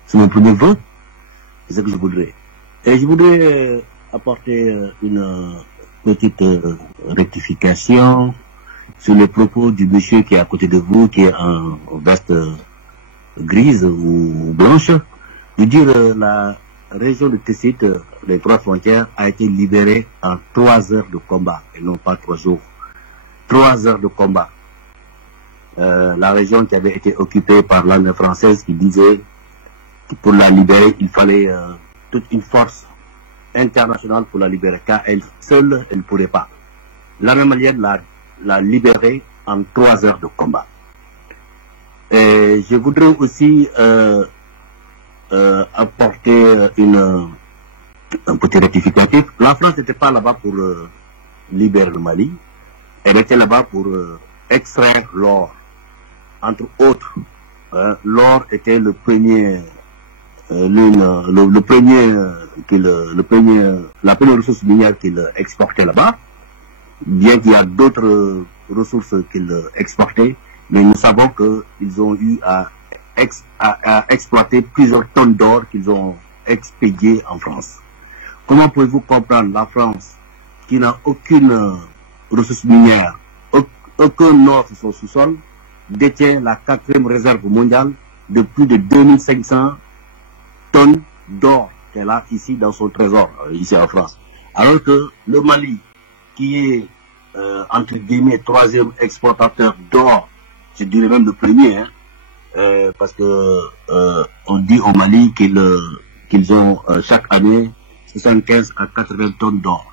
c'est mon premier vœu, c'est ce que je voudrais. Et je voudrais apporter une petite rectification sur les propos du monsieur qui est à côté de vous, qui est en veste grise ou blanche. De dire la région de Tessit, les 3 frontières, a été libérée en 3 heures de combat, et non pas 3 jours. 3 heures de combat. La région qui avait été occupée par l'armée française qui disait que pour la libérer, il fallait toute une force internationale pour la libérer, car elle seule, elle ne pourrait pas. L'armée malienne l'a libérée en 3 heures de combat. Et je voudrais aussi apporter un petit rectificatif. La France n'était pas là-bas pour libérer le Mali, elle était là-bas pour extraire l'or. Entre autres, l'or était la première ressource minière qu'il exportait là-bas, bien qu'il y a d'autres ressources qu'il exportait, mais nous savons qu'ils ont eu à exploiter plusieurs tonnes d'or qu'ils ont expédiées en France. Comment pouvez-vous comprendre la France, qui n'a aucune ressource minière, aucun or sur son sous-sol, détient la 4e réserve mondiale de plus de 2500 tonnes d'or qu'elle a ici dans son trésor, ici en France. Alors que le Mali, qui est, entre guillemets, 3e exportateur d'or, je dirais même le premier, parce que on dit au Mali qu'ils ont chaque année 75 à 80 tonnes d'or.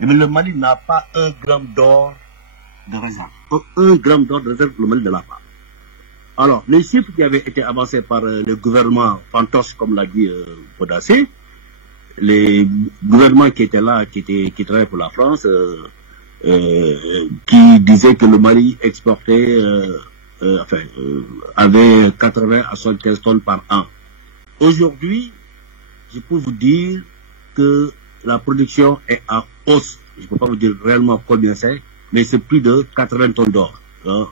Mais le Mali n'a pas 1 gramme d'or de réserve. Un gramme d'or de réserve, le Mali ne l'a pas. Alors, les chiffres qui avaient été avancés par le gouvernement fantoche, comme l'a dit Podacé, les gouvernements qui étaient là, qui travaillaient pour la France, qui disaient que le Mali exportait, avait 80 à 75 tonnes par an. Aujourd'hui, je peux vous dire que la production est en hausse. Je ne peux pas vous dire réellement combien c'est, mais c'est plus de 80 tonnes d'or.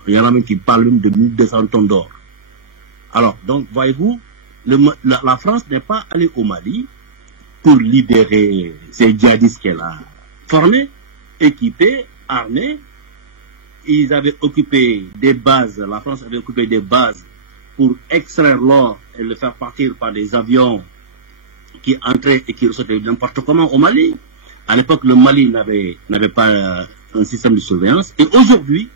Il y en a même qui parlent même de 1200 tonnes d'or. Alors, donc, voyez-vous, la France n'est pas allée au Mali pour libérer ces djihadistes qu'elle a formés, équipés, armés. Ils avaient occupé des bases, la France avait occupé des bases pour extraire l'or et le faire partir par des avions qui entraient et qui ressortaient n'importe comment au Mali. À l'époque, le Mali n'avait pas un système de surveillance. Et aujourd'hui,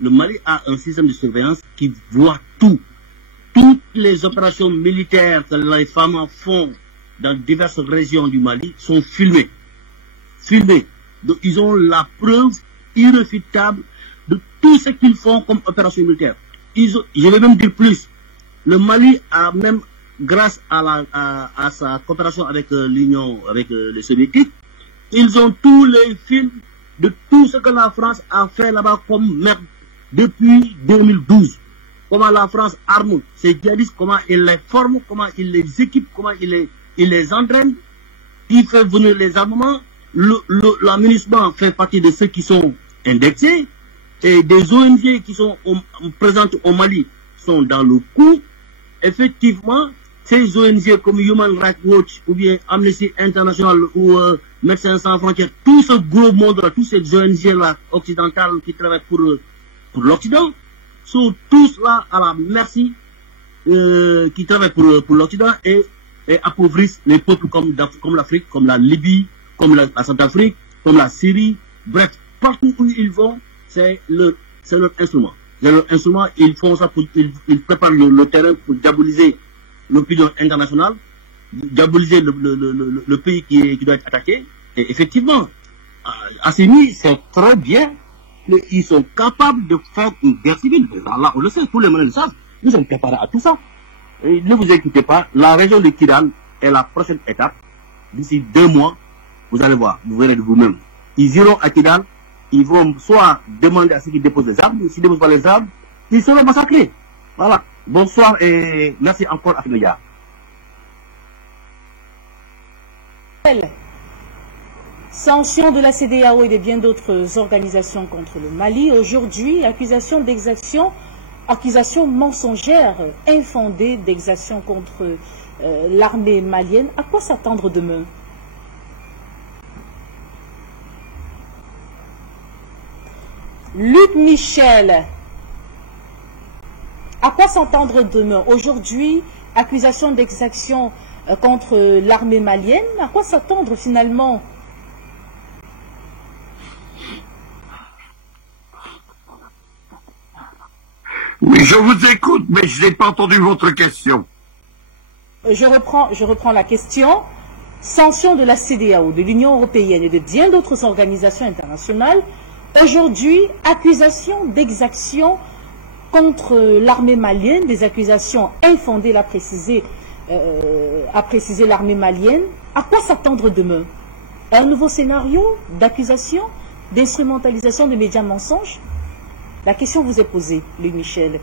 le Mali a un système de surveillance qui voit tout. Toutes les opérations militaires que les femmes font dans diverses régions du Mali sont filmées. Donc, ils ont la preuve irréfutable de tout ce qu'ils font comme opération militaire. Je vais même dire plus. Le Mali a même, grâce à sa coopération avec l'Union, avec les Soviétiques, ils ont tous les films de tout ce que la France a fait là-bas comme merde depuis 2012. Comment la France arme ces djihadistes, comment il les forme, comment il les équipe, comment il les entraîne, il fait venir les armements, l'aménagement fait partie de ceux qui sont indexés, et des ONG qui sont présentes au Mali sont dans le coup. Effectivement, ces ONG comme Human Rights Watch ou bien Amnesty International ou Médecins sans frontières, tout ce gros monde-là, tous ces ONG-là occidentales qui travaillent pour l'Occident, sont tous là à la merci, qui travaillent pour l'Occident et appauvrissent les peuples comme l'Afrique, comme la Libye, comme la Centrafrique, comme la Syrie. Bref, partout où ils vont, c'est leur instrument. C'est leur instrument, ils font ça ils préparent le terrain pour diaboliser l'opinion internationale, diaboliser le pays qui doit être attaqué. Et effectivement, Assimi, c'est très bien. Ils sont capables de faire une guerre civile. Là, on le sait, tous les Maliens le savent. Nous sommes préparés à tout ça. Et ne vous inquiétez pas, la région de Kidal est la prochaine étape. D'ici 2 mois, vous allez voir, vous verrez de vous-même. Ils iront à Kidal, ils vont soit demander à ceux qui déposent les armes, s'ils ne déposent pas les armes, ils seront massacrés. Voilà. Bonsoir et merci encore à tous les gars. Sanctions de la CEDEAO et de bien d'autres organisations contre le Mali. Aujourd'hui, accusation d'exaction, accusation mensongère, infondée d'exaction contre l'armée malienne. À quoi s'attendre demain? Luc Michel, à quoi s'attendre demain? Aujourd'hui, accusation d'exaction contre l'armée malienne. À quoi s'attendre finalement? Oui, je vous écoute, mais je n'ai pas entendu votre question. Je reprends la question. Sanctions de la CEDEAO, de l'Union européenne et de bien d'autres organisations internationales. Aujourd'hui, accusation d'exaction contre l'armée malienne, des accusations infondées, l'a précisé l'armée malienne. À quoi s'attendre demain? Un nouveau scénario d'accusation, d'instrumentalisation des médias mensonges? La question vous est posée, Luc Michel.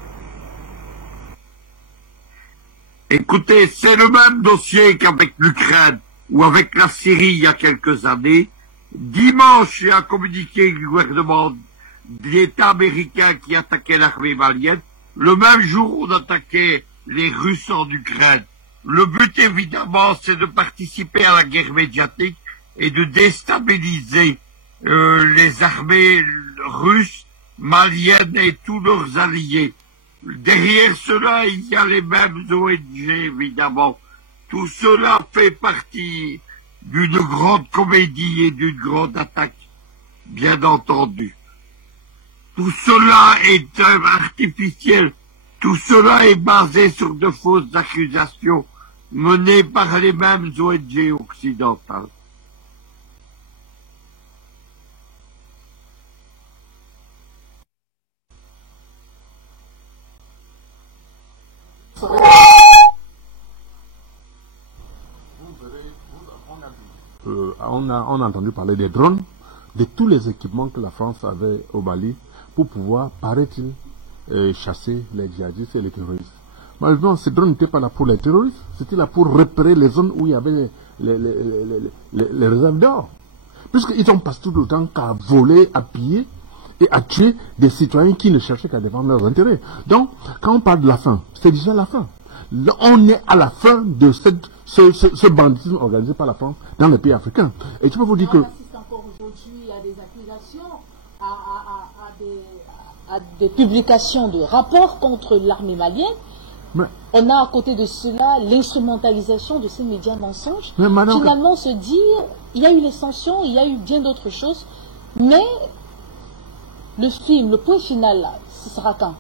Écoutez, c'est le même dossier qu'avec l'Ukraine ou avec la Syrie il y a quelques années. Dimanche, il y a un communiqué du gouvernement de l'État américain qui attaquait l'armée malienne. Le même jour, on attaquait les Russes en Ukraine. Le but, évidemment, c'est de participer à la guerre médiatique et de déstabiliser les armées russes, maliennes et tous leurs alliés. Derrière cela, il y a les mêmes ONG, évidemment. Tout cela fait partie d'une grande comédie et d'une grande attaque, bien entendu. Tout cela est artificiel. Tout cela est basé sur de fausses accusations menées par les mêmes ONG occidentales. On a entendu parler des drones, de tous les équipements que la France avait au Mali pour pouvoir, paraît-il, chasser les djihadistes et les terroristes. Malheureusement, ces drones n'étaient pas là pour les terroristes, c'était là pour repérer les zones où il y avait les réserves d'or. Puisqu'ils ont passé tout le temps qu'à voler, à piller et à tuer des citoyens qui ne cherchaient qu'à défendre leurs intérêts. Donc, quand on parle de la fin, c'est déjà la fin. Là, on est à la fin de ce banditisme organisé par la France dans les pays africains. Et je peux vous dire que... On assiste encore aujourd'hui à des accusations, à des publications de rapports contre l'armée malienne. Mais, on a à côté de cela l'instrumentalisation de ces médias mensonges. Finalement, se dire, il y a eu les sanctions, il y a eu bien d'autres choses, mais le film, le point final, là, ce sera quand?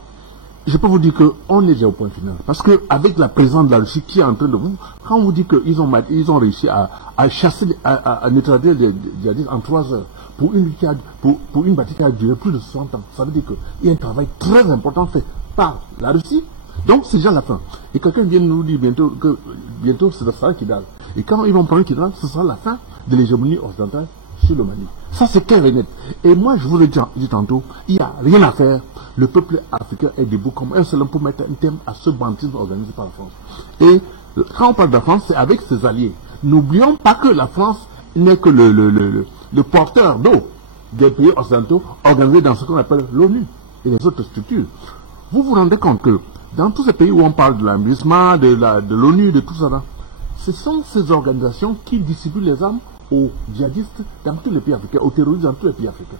Je peux vous dire qu'on est déjà au point final. Parce qu'avec la présence de la Russie qui est en train de vous, quand on vous dit qu'ils ont réussi à chasser, à neutraliser les djihadistes en 3 heures, pour une bataille qui a duré plus de 60 ans, ça veut dire qu'il y a un travail très important fait par la Russie. Donc c'est déjà la fin. Et quelqu'un vient nous dire bientôt que c'est le sera Kidal. Et quand ils vont prendre Kidal, ce sera la fin de l'hégémonie occidentale sur le Mali. Ça c'est clair et net. Et moi je vous l'ai dit tantôt, il n'y a rien à faire. Le peuple africain est debout comme un seul homme pour mettre un terme à ce banditisme organisé par la France. Et quand on parle de la France, c'est avec ses alliés. N'oublions pas que la France n'est que le porteur d'eau des pays occidentaux organisés dans ce qu'on appelle l'ONU et les autres structures. Vous vous rendez compte que dans tous ces pays où on parle de l'AMISMA, de l'ONU, de tout ça, là, ce sont ces organisations qui distribuent les armes aux djihadistes dans tous les pays africains, aux terroristes dans tous les pays africains.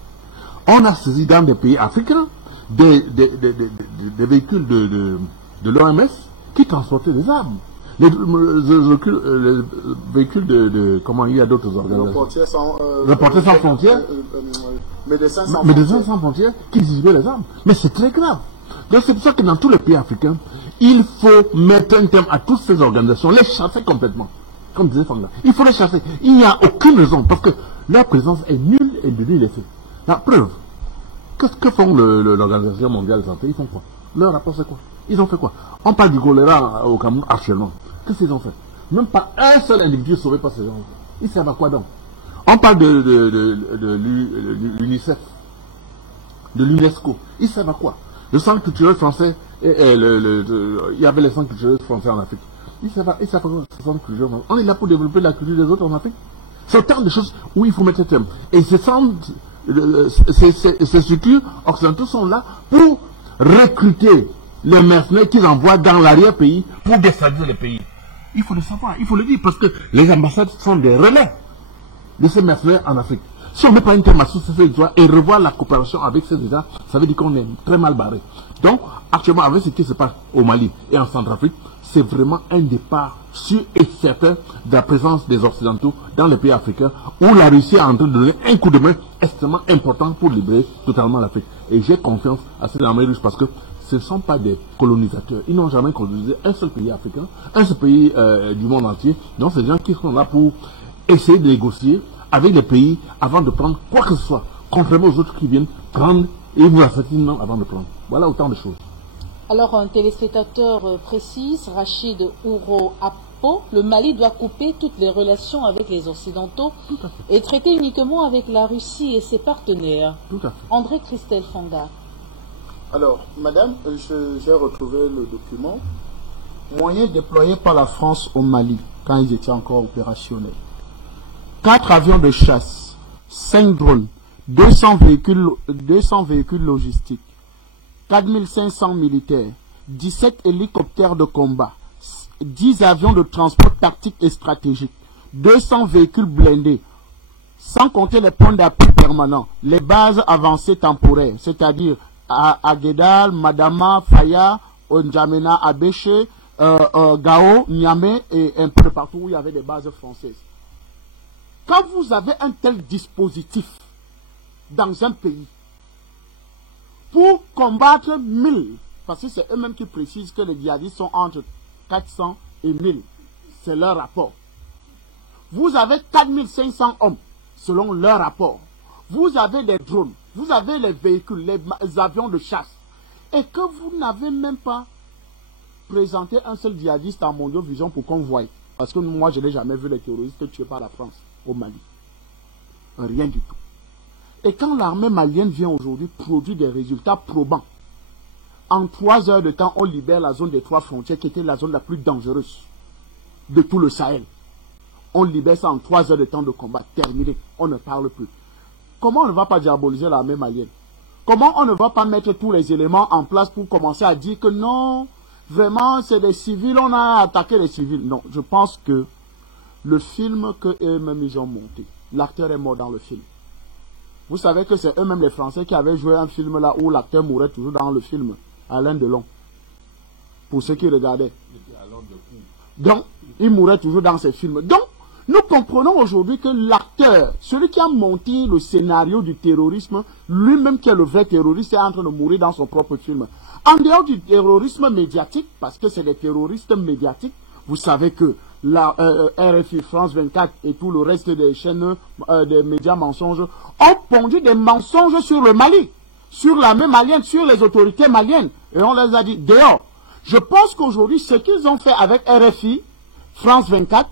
On a saisi dans des pays africains des véhicules de l'OMS qui transportaient des armes. Les véhicules de comment il y a d'autres organisations. Reporters sans frontières. Médecins sans frontières qui distribuaient les armes. Mais c'est très grave. Donc c'est pour ça que dans tous les pays africains, il faut mettre un terme à toutes ces organisations, les chasser complètement. Comme disait Fanga. Il faut les chasser. Il n'y a aucune raison, parce que leur présence est nulle et de nulle effet. La preuve, que font l'Organisation mondiale de la santé? Ils font quoi? Leur rapport c'est quoi? Ils ont fait quoi? On parle du choléra au Cameroun actuellement. Qu'est-ce qu'ils ont fait? Même pas un seul individu sauvé par ces gens. Ils servent à quoi donc? On parle de l'UNICEF, de l'UNESCO. Ils servent à quoi? Le centre culturel français, il y avait les centres culturels français en Afrique. Ils savent pas ce centre culturel. On est là pour développer la culture des autres en Afrique. C'est autant de choses où il faut mettre un terme. Et ces structures occidentales sont là pour recruter les mercenaires qu'ils envoient dans l'arrière-pays pour déstabiliser le pays. Il faut le savoir, il faut le dire, parce que les ambassades sont des relais de ces mercenaires en Afrique. Si on ne met pas une terme à ces histoires et revoir la coopération avec ces États, ça veut dire qu'on est très mal barré. Donc, actuellement, avec ce qui se passe au Mali et en Centrafrique, c'est vraiment un départ sûr et certain de la présence des Occidentaux dans les pays africains, où la Russie est en train de donner un coup de main extrêmement important pour libérer totalement l'Afrique. Et j'ai confiance à ces armées russes parce que ce ne sont pas des colonisateurs. Ils n'ont jamais colonisé un seul pays africain, un seul pays du monde entier. Donc, c'est des gens qui sont là pour essayer de négocier avec les pays avant de prendre quoi que ce soit, contrairement aux autres qui viennent prendre et vous assassinent avant de prendre. Voilà autant de choses. Alors, un téléspectateur précise, Rachid Ouro Apo, le Mali doit couper toutes les relations avec les Occidentaux et traiter uniquement avec la Russie et ses partenaires. Tout à fait. André Christelle Fanga. Alors, madame, j'ai retrouvé le document. Moyens déployés par la France au Mali, quand ils étaient encore opérationnels. 4 avions de chasse, 5 drones, 200 véhicules logistiques, 4500 militaires, 17 hélicoptères de combat, 10 avions de transport tactique et stratégique, 200 véhicules blindés, sans compter les points d'appui permanents, les bases avancées temporaires, c'est-à-dire à Guédal, Madama, Faya, N'Djamena, Abéché, Gao, Niamey et un peu de partout où il y avait des bases françaises. Quand vous avez un tel dispositif dans un pays, pour combattre 1000, parce que c'est eux-mêmes qui précisent que les djihadistes sont entre 400 et 1000, c'est leur rapport. Vous avez 4500 hommes, selon leur rapport. Vous avez des drones, vous avez les véhicules, les avions de chasse, et que vous n'avez même pas présenté un seul djihadiste en Mondiovision pour qu'on voie. Parce que moi, je n'ai jamais vu les terroristes tués par la France au Mali. Rien du tout. Et quand l'armée malienne vient aujourd'hui produire des résultats probants, en 3 heures de temps, on libère la zone des 3 frontières qui était la zone la plus dangereuse de tout le Sahel. On libère ça en 3 heures de temps de combat. Terminé. On ne parle plus. Comment on ne va pas diaboliser l'armée malienne? Comment on ne va pas mettre tous les éléments en place pour commencer à dire que non, vraiment, c'est des civils, on a attaqué les civils. Non, je pense que le film qu'eux-mêmes ils ont monté, l'acteur est mort dans le film. Vous savez que c'est eux-mêmes les Français qui avaient joué un film là où l'acteur mourait toujours dans le film, Alain Delon. Pour ceux qui regardaient. Donc, il mourait toujours dans ces films. Donc, nous comprenons aujourd'hui que l'acteur, celui qui a monté le scénario du terrorisme, lui-même qui est le vrai terroriste, est en train de mourir dans son propre film. En dehors du terrorisme médiatique, parce que c'est des terroristes médiatiques, vous savez que la RFI, France 24 et tout le reste des chaînes des médias mensonges ont pondu des mensonges sur le Mali, sur l'armée malienne, sur les autorités maliennes. Et on les a dit dehors. Je pense qu'aujourd'hui, ce qu'ils ont fait avec RFI, France 24,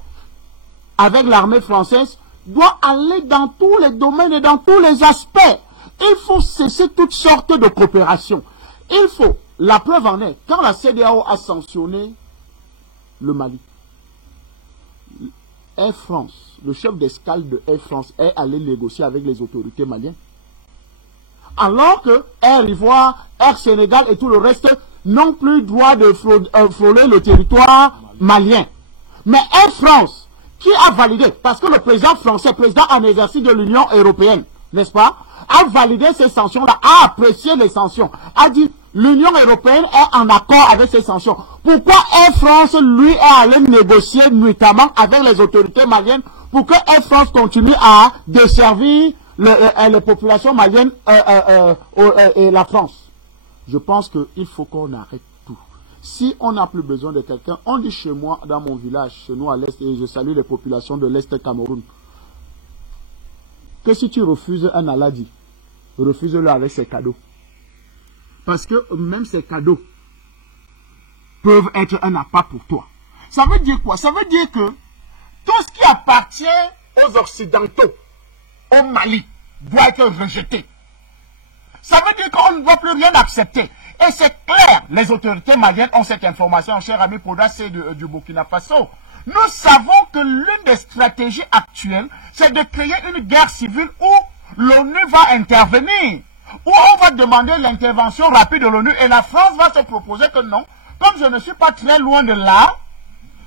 avec l'armée française, doit aller dans tous les domaines et dans tous les aspects. Il faut cesser toutes sortes de coopération. Il faut, la preuve en est, quand la CEDEAO a sanctionné le Mali, Air France, le chef d'escale de Air France est allé négocier avec les autorités maliennes. Alors que Air Ivoire, Air Sénégal et tout le reste n'ont plus droit de frôler le territoire malien. Mais Air France, qui a validé, parce que le président français, président en exercice de l'Union européenne, n'est-ce pas, a validé ces sanctions-là, a apprécié les sanctions, a dit l'Union européenne est en accord avec ces sanctions. Pourquoi Air France, lui, est allé négocier notamment avec les autorités maliennes pour que Air France continue à desservir les populations maliennes et la France? Je pense qu'il faut qu'on arrête tout. Si on n'a plus besoin de quelqu'un, on dit chez moi, dans mon village, chez nous à l'Est, et je salue les populations de l'Est Cameroun, que si tu refuses un Aladi, refuse-le avec ses cadeaux. Parce que même ces cadeaux peuvent être un appât pour toi. Ça veut dire quoi? Ça veut dire que tout ce qui appartient aux Occidentaux, au Mali, doit être rejeté. Ça veut dire qu'on ne doit plus rien accepter. Et c'est clair, les autorités maliennes ont cette information, cher ami Podassé du Burkina Faso. Nous savons que l'une des stratégies actuelles, c'est de créer une guerre civile où l'ONU va intervenir, où on va demander l'intervention rapide de l'ONU et la France va se proposer que non, comme je ne suis pas très loin de là,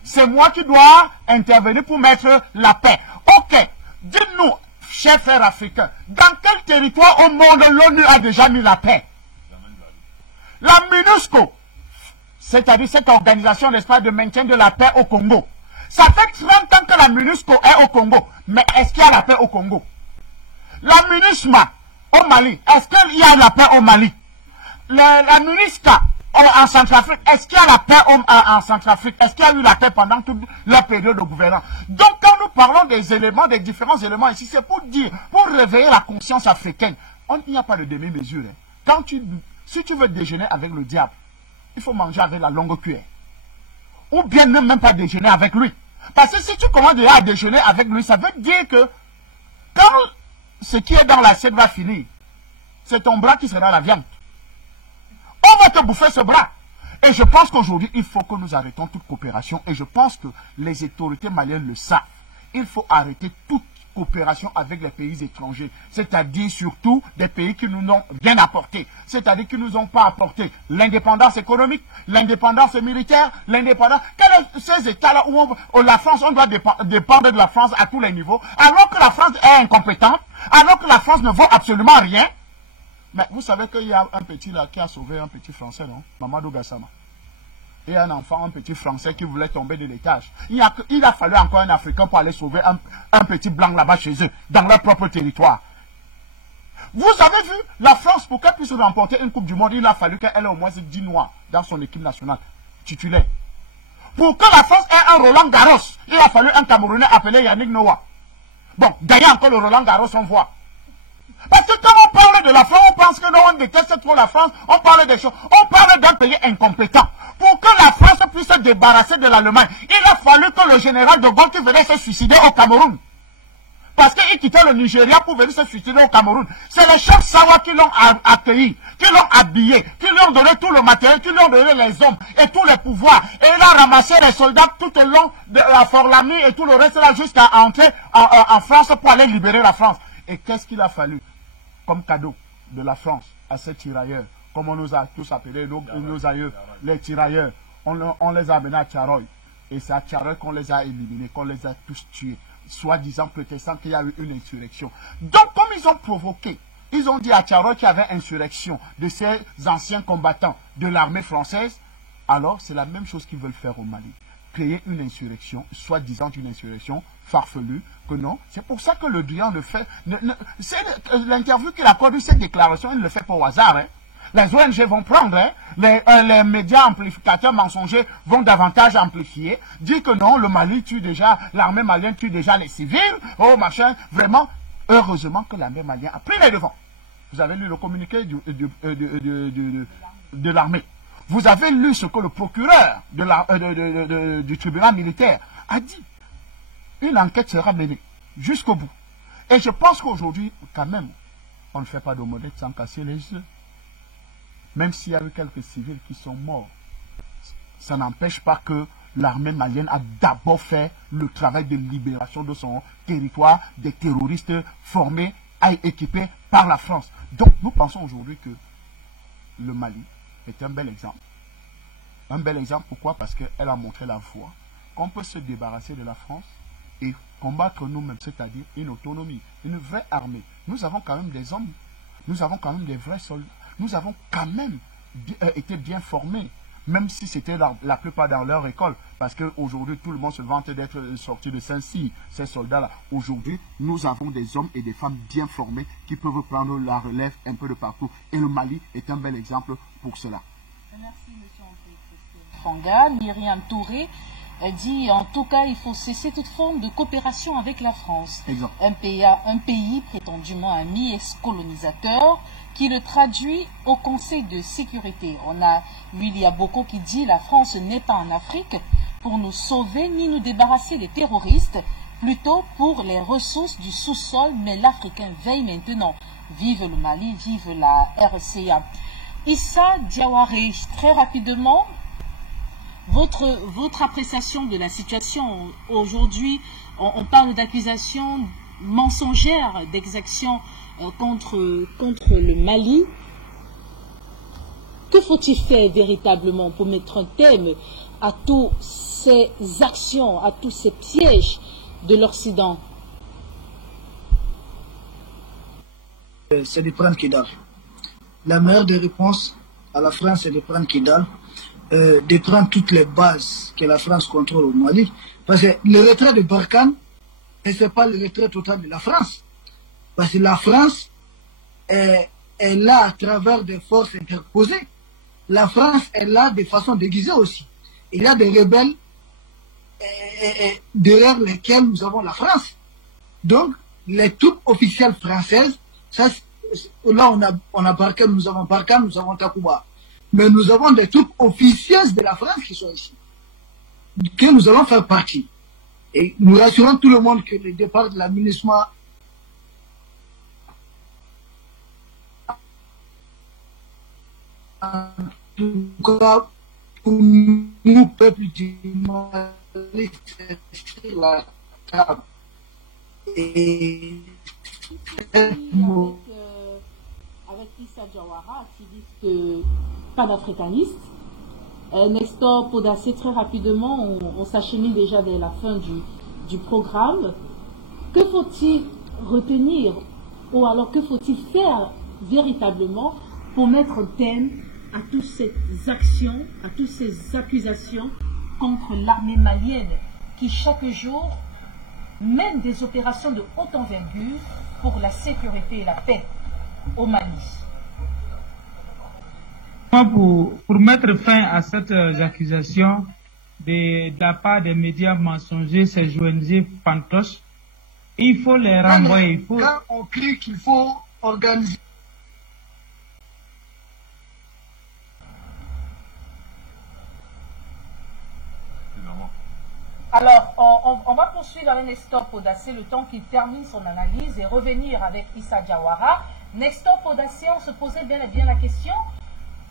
c'est moi qui dois intervenir pour mettre la paix. Ok, dites-nous, chers frères africains, dans quel territoire au monde l'ONU a déjà mis la paix? La MINUSCO, c'est-à-dire cette organisation, n'est-ce pas, de maintien de la paix au Congo. Ça fait 30 ans que la MINUSCO est au Congo, mais est-ce qu'il y a la paix au Congo? La MINUSMA au Mali, est-ce qu'il y a la paix au Mali? La MINUSCA en Centrafrique, est-ce qu'il y a la paix en Centrafrique? Est-ce qu'il y a eu la paix pendant toute la période de gouvernance? Donc quand nous parlons des éléments, des différents éléments ici, c'est pour dire, pour réveiller la conscience africaine. Il n'y a pas de demi-mesure. Hein. Si tu veux déjeuner avec le diable, il faut manger avec la longue cuillère. Ou bien ne même pas déjeuner avec lui. Parce que si tu commences déjà à déjeuner avec lui, ça veut dire que quand ce qui est dans l'assiette va finir, c'est ton bras qui sera la viande. On va te bouffer ce bras. Et je pense qu'aujourd'hui, il faut que nous arrêtons toute coopération. Et je pense que les autorités maliennes le savent. Il faut arrêter toute coopération avec les pays étrangers. C'est-à-dire surtout des pays qui nous ont bien apporté. C'est-à-dire qui nous ont pas apporté l'indépendance économique, l'indépendance militaire, l'indépendance... Quels sont ces États-là où la France, on doit dépendre de la France à tous les niveaux, alors que la France est incompétente, alors que la France ne vaut absolument rien. Mais vous savez qu'il y a un petit là qui a sauvé un petit Français, non? Mamadou Gassama. Et un enfant, un petit Français qui voulait tomber de l'étage. Il a fallu encore un Africain pour aller sauver un petit blanc là-bas chez eux, dans leur propre territoire. Vous avez vu, la France, pour qu'elle puisse remporter une Coupe du Monde, il a fallu qu'elle ait au moins 10 noirs dans son équipe nationale titulaire. Pour que la France ait un Roland Garros, il a fallu un Camerounais appelé Yannick Noah. Bon, gagner encore le Roland Garros, on voit. Parce que quand on parle parle de la France, on pense que non, on déteste trop la France, on parle des choses. On parle d'un pays incompétent. Pour que la France puisse se débarrasser de l'Allemagne, il a fallu que le général de Gaulle qui venait se suicider au Cameroun. Parce qu'il quittait le Nigeria pour venir se suicider au Cameroun. C'est les chefs Sawa qui l'ont accueilli, qui l'ont habillé, qui lui ont donné tout le matériel, qui lui ont donné les hommes et tous les pouvoirs. Et il a ramassé les soldats tout au long de la Fort-Lamy et tout le reste là jusqu'à entrer en France pour aller libérer la France. Et qu'est-ce qu'il a fallu comme cadeau de la France à ces tirailleurs, comme on nous a tous appelés, nos aïeux, les tirailleurs. On les a amenés à Tcharoy. Et c'est à Tcharoy qu'on les a éliminés, qu'on les a tous tués, soi-disant prétextant qu'il y a eu une insurrection. Donc, comme ils ont provoqué, ils ont dit à Tcharoy qu'il y avait insurrection de ces anciens combattants de l'armée française, alors c'est la même chose qu'ils veulent faire au Mali. Créer une insurrection, soi-disant une insurrection farfelue, que non. C'est pour ça que le Drian le fait. L'interview qu'il accorde, cette déclaration, il ne le fait pas au hasard. Hein. Les ONG vont prendre, hein, les médias amplificateurs mensongers vont davantage amplifier, dire que non, le Mali tue déjà, l'armée malienne tue déjà les civils, oh machin, vraiment, heureusement que l'armée malienne a pris les devants. Vous avez lu le communiqué de l'armée. Vous avez lu ce que le procureur du tribunal militaire a dit. Une enquête sera menée jusqu'au bout. Et je pense qu'aujourd'hui, quand même, on ne fait pas d'omelette sans casser les œufs. Même s'il y a eu quelques civils qui sont morts, ça n'empêche pas que l'armée malienne a d'abord fait le travail de libération de son territoire des terroristes formés et équipés par la France. Donc nous pensons aujourd'hui que le Mali est un bel exemple. Un bel exemple, pourquoi? Parce qu'elle a montré la voie qu'on peut se débarrasser de la France et combattre nous-mêmes, c'est-à-dire une autonomie, une vraie armée. Nous avons quand même des hommes, nous avons quand même des vrais soldats. Nous avons quand même été bien formés, même si c'était la plupart dans leur école, parce qu'aujourd'hui, tout le monde se vante d'être sorti de Saint-Cyr, ces soldats-là. Aujourd'hui, nous avons des hommes et des femmes bien formés qui peuvent prendre la relève un peu de partout. Et le Mali est un bel exemple pour cela. Merci, M. Fanga. Myriam Touré dit, en tout cas, il faut cesser toute forme de coopération avec la France. Un pays prétendument ami ex-colonisateur, qui le traduit au Conseil de sécurité. On a Willy Aboko qui dit « La France n'est pas en Afrique pour nous sauver ni nous débarrasser des terroristes, plutôt pour les ressources du sous-sol, mais l'Africain veille maintenant. Vive le Mali, vive la RCA. » Issa Diawari, très rapidement, votre appréciation de la situation aujourd'hui, on parle d'accusations mensongères, d'exactions contre le Mali. Que faut-il faire véritablement pour mettre un terme à tous ces actions, à tous ces pièges de l'Occident? C'est de prendre Kidal. La meilleure des réponses à la France, c'est de prendre Kidal, de prendre toutes les bases que la France contrôle au Mali. Parce que le retrait de Barkhane, ce n'est pas le retrait total de la France. Parce que la France est là à travers des forces interposées. La France est là de façon déguisée aussi. Il y a des rebelles derrière lesquels nous avons la France. Donc, les troupes officielles françaises, ça, là on a Barkhane, nous avons Barkhane, nous avons Takuba. Mais nous avons des troupes officieuses de la France qui sont ici, que nous allons faire partie. Et nous rassurons tout le monde que le départ de l'aménagement en tout cas, pour nous, peuple du Mali, c'est la table. Et avec Issa Diawara, activiste panafricaniste, Nestor Podacé, très rapidement, on s'achemine déjà vers la fin du programme. Que faut-il retenir, ou alors que faut-il faire véritablement pour mettre un terme à toutes ces actions, à toutes ces accusations contre l'armée malienne qui chaque jour mène des opérations de haute envergure pour la sécurité et la paix au Mali? Pour mettre fin à cette accusation de la part des médias mensongers, ces ONG fantoches, il faut les renvoyer. Quand on crie qu'il faut organiser Alors, on va poursuivre avec Nestor Podacé le temps qu'il termine son analyse et revenir avec Issa Diawara. Nestor Podacé, on se posait bien et bien la question,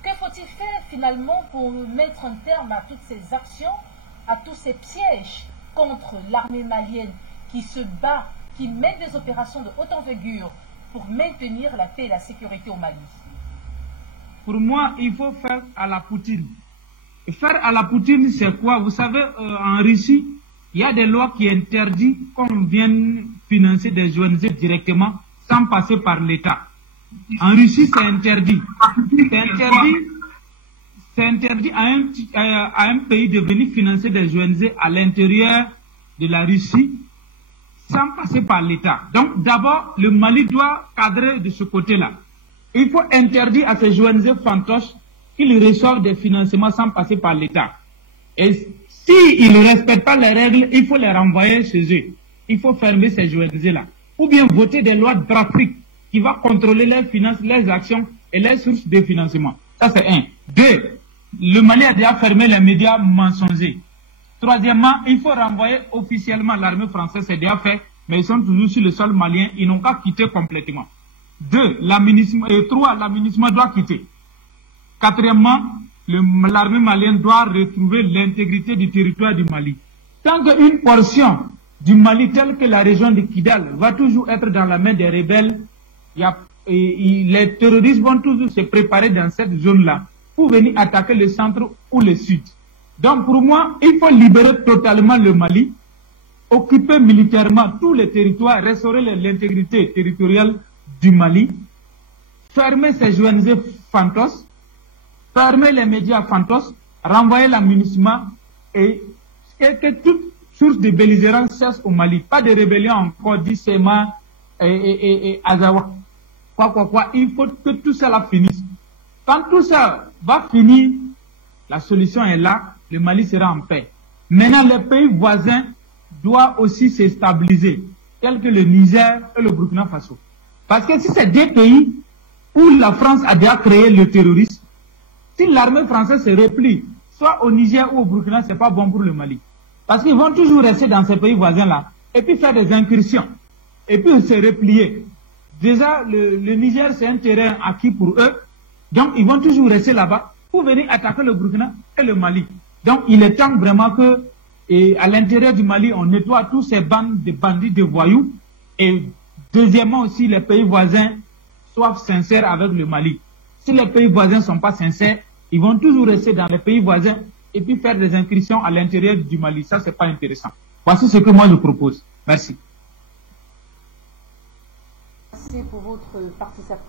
que faut-il faire finalement pour mettre un terme à toutes ces actions, à tous ces pièges contre l'armée malienne qui se bat, qui mène des opérations de haute envergure pour maintenir la paix et la sécurité au Mali? Pour moi, il faut faire à la Poutine. Et faire à la Poutine, c'est quoi? Vous savez, en Russie, il y a des lois qui interdisent qu'on vienne financer des ONG directement sans passer par l'État. En Russie, c'est interdit. C'est interdit à un pays de venir financer des ONG à l'intérieur de la Russie sans passer par l'État. Donc, d'abord, le Mali doit cadrer de ce côté-là. Il faut interdire à ces ONG fantoches qu'ils reçoivent des financements sans passer par l'État. Et s'ils ne respectent pas les règles, il faut les renvoyer chez eux. Il faut fermer ces ONG-là. Ou bien voter des lois draconiques qui vont contrôler leurs finances, leurs actions et leurs sources de financement. Ça, c'est un. Deux, le Mali a déjà fermé les médias mensongers. Troisièmement, il faut renvoyer officiellement l'armée française, c'est déjà fait, mais ils sont toujours sur le sol malien, ils n'ont qu'à quitter complètement. Deux, trois, l'aménagement doit quitter. Quatrièmement, l'armée malienne doit retrouver l'intégrité du territoire du Mali. Tant qu'une portion du Mali, telle que la région de Kidal, va toujours être dans la main des rebelles, les terroristes vont toujours se préparer dans cette zone-là pour venir attaquer le centre ou le sud. Donc pour moi, il faut libérer totalement le Mali, occuper militairement tous les territoires, restaurer l'intégrité territoriale du Mali, fermer ces ONG fantos, fermer les médias fantos, renvoyer l'amunissement et que toute source de belligérance cesse au Mali. Pas de rébellion encore, dit Sema et Azawa. Il faut que tout cela finisse. Quand tout ça va finir, la solution est là, le Mali sera en paix. Maintenant, les pays voisins doivent aussi se stabiliser, tels que le Niger et le Burkina Faso. Parce que si c'est deux pays où la France a déjà créé le terrorisme, si l'armée française se replie, soit au Niger ou au Burkina, c'est pas bon pour le Mali. Parce qu'ils vont toujours rester dans ces pays voisins-là, et puis faire des incursions, et puis se replier. Déjà, le Niger, c'est un terrain acquis pour eux, donc ils vont toujours rester là-bas pour venir attaquer le Burkina et le Mali. Donc il est temps vraiment que, à l'intérieur du Mali, on nettoie tous ces bandes de bandits, de voyous, et deuxièmement aussi, les pays voisins soient sincères avec le Mali. Si les pays voisins ne sont pas sincères, ils vont toujours rester dans les pays voisins et puis faire des incursions à l'intérieur du Mali. Ça, c'est pas intéressant. Voici ce que moi je propose. Merci. Merci pour votre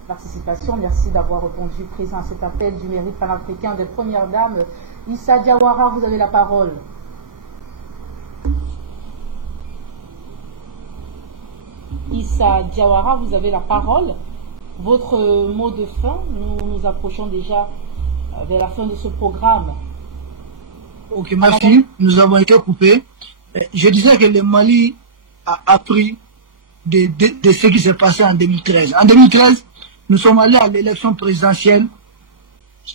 participation. Merci d'avoir répondu présent à cet appel du mérite panafricain de Première Dame. Issa Diawara, vous avez la parole. Issa Diawara, vous avez la parole. Votre mot de fin, nous nous approchons déjà vers la fin de ce programme. Ok, merci. Nous avons été coupés. Je disais que le Mali a appris de ce qui s'est passé en 2013. En 2013, nous sommes allés à l'élection présidentielle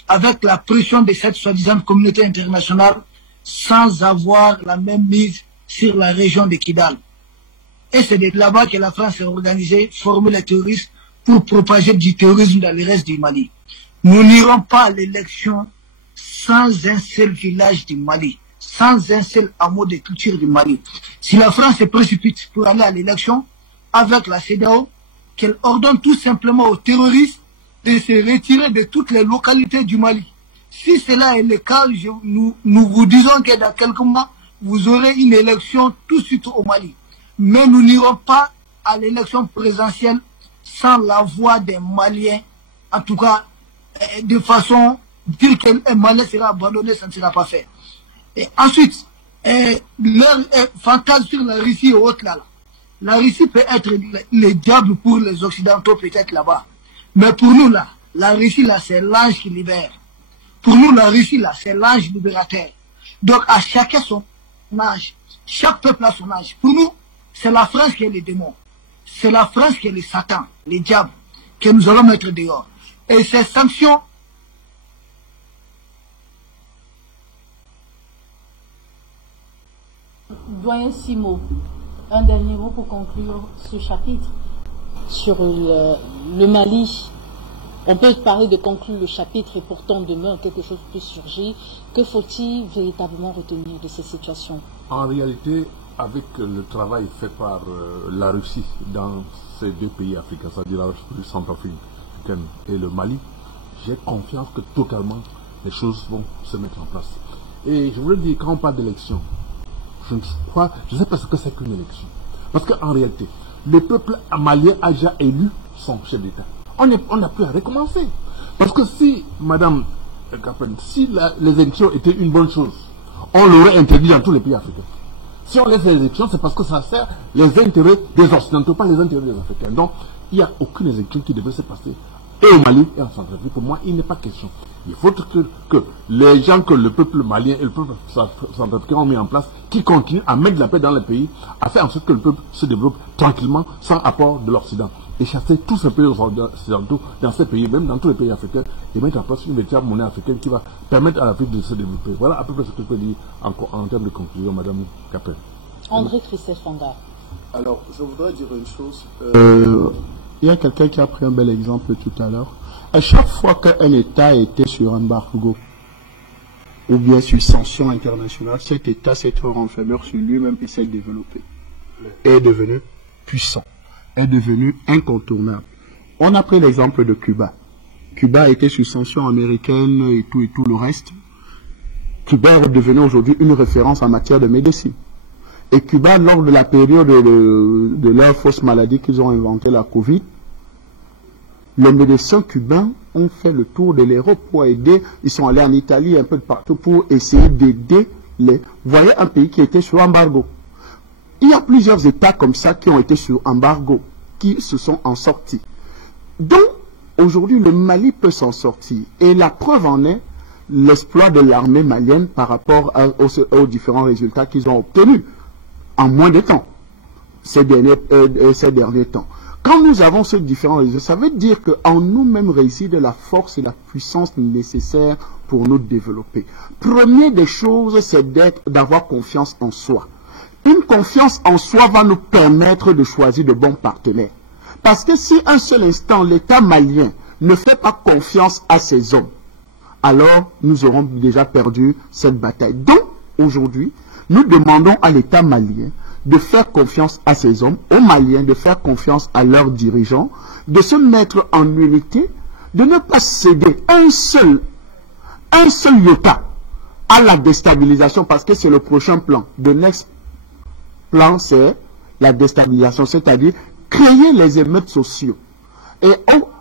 avec la pression de cette soi-disant communauté internationale sans avoir la même mise sur la région de Kidal. Et c'est de là-bas que la France s'est organisée, formé les terroristes pour propager du terrorisme dans le reste du Mali. Nous n'irons pas à l'élection sans un seul village du Mali, sans un seul hameau de culture du Mali. Si la France se précipite pour aller à l'élection avec la CEDEAO, qu'elle ordonne tout simplement aux terroristes de se retirer de toutes les localités du Mali. Si cela est le cas, nous vous disons que dans quelques mois, vous aurez une élection tout de suite au Mali. Mais nous n'irons pas à l'élection présidentielle sans la voix des Maliens, en tout cas, de façon, dire qu'un Malien sera abandonné, ça ne sera pas fait. Et ensuite, leur fantasme sur la Russie et autres là. La Russie peut être le diable pour les Occidentaux, peut-être là-bas. Mais pour nous là, la Russie là, c'est l'ange qui libère. Pour nous, la Russie là, c'est l'ange libérateur. Donc à chacun son âge, chaque peuple a son âge. Pour nous, c'est la France qui est le démon. C'est la France qui est le Satan, le diable, que nous allons mettre dehors. Et ces sanctions, Doyen Simo, un dernier mot pour conclure ce chapitre sur le Mali. On peut parler de conclure le chapitre et pourtant demain quelque chose peut surgir. Que faut-il véritablement retenir de ces situations? En réalité, avec le travail fait par la Russie dans ces deux pays africains, c'est-à-dire la République centrafricaine et le Mali, j'ai confiance que totalement les choses vont se mettre en place. Et je voulais dire, quand on parle d'élection, je ne sais pas ce que c'est qu'une élection. Parce qu'en réalité, le peuple malien a déjà élu son chef d'État. On n'a plus à recommencer. Parce que si, Madame Capel, si les élections étaient une bonne chose, on l'aurait interdit dans tous les pays africains. Si on laisse les élections, c'est parce que ça sert les intérêts des Occidentaux, pas les intérêts des Africains. Donc, il n'y a aucune élection qui devrait se passer. Et au Mali et en Centrafrique, pour moi, il n'est pas question. Il faut que les gens que le peuple malien et le peuple centrafricain ont mis en place, qui continuent à mettre de la paix dans le pays, à faire en sorte que le peuple se développe tranquillement, sans apport de l'Occident. Et chasser tous ces pays occidentaux dans ces pays, même dans tous les pays africains, et mettre en place une véritable monnaie africaine qui va permettre à l'Afrique de se développer. Voilà à peu près ce que je peux dire en termes de conclusion, Madame Capel. André Christophe Fanga. Alors, je voudrais dire une chose. Il y a quelqu'un qui a pris un bel exemple tout à l'heure. À chaque fois qu'un État était sur embargo ou bien sur sanction internationale, cet État s'est renfermé sur lui-même et s'est développé. Est devenu puissant, est devenu incontournable. On a pris l'exemple de Cuba. Cuba était sous sanction américaine et tout le reste. Cuba est devenu aujourd'hui une référence en matière de médecine. Et Cuba, lors de la période de leur fausse maladie qu'ils ont inventée, la Covid, les médecins cubains ont fait le tour de l'Europe pour aider. Ils sont allés en Italie, un peu de partout, pour essayer d'aider les... Vous voyez, un pays qui était sur embargo. Il y a plusieurs États comme ça qui ont été sur embargo, qui se sont en sortis. Donc, aujourd'hui, le Mali peut s'en sortir. Et la preuve en est l'exploit de l'armée malienne par rapport aux différents résultats qu'ils ont obtenus en moins de temps, ces derniers temps. Quand nous avons ces différents résultats, ça veut dire qu'en nous-mêmes réside la force et la puissance nécessaires pour nous développer. Première des choses, c'est d'avoir confiance en soi. Une confiance en soi va nous permettre de choisir de bons partenaires. Parce que si un seul instant, l'État malien ne fait pas confiance à ses hommes, alors nous aurons déjà perdu cette bataille. Donc, aujourd'hui, nous demandons à l'État malien de faire confiance à ses hommes, aux Maliens de faire confiance à leurs dirigeants, de se mettre en unité, de ne pas céder un seul iota à la déstabilisation, parce que c'est le prochain plan. Le next plan, c'est la déstabilisation, c'est-à-dire créer les émeutes sociaux. Et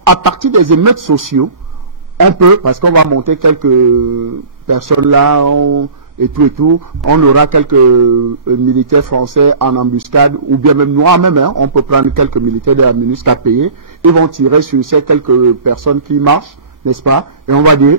à partir des émeutes sociaux, on peut, parce qu'on va monter quelques personnes là, et tout, on aura quelques militaires français en embuscade, ou bien même noirs même, hein, on peut prendre quelques militaires de la MINUSCA à payer, ils vont tirer sur ces quelques personnes qui marchent, n'est-ce pas, et on va dire,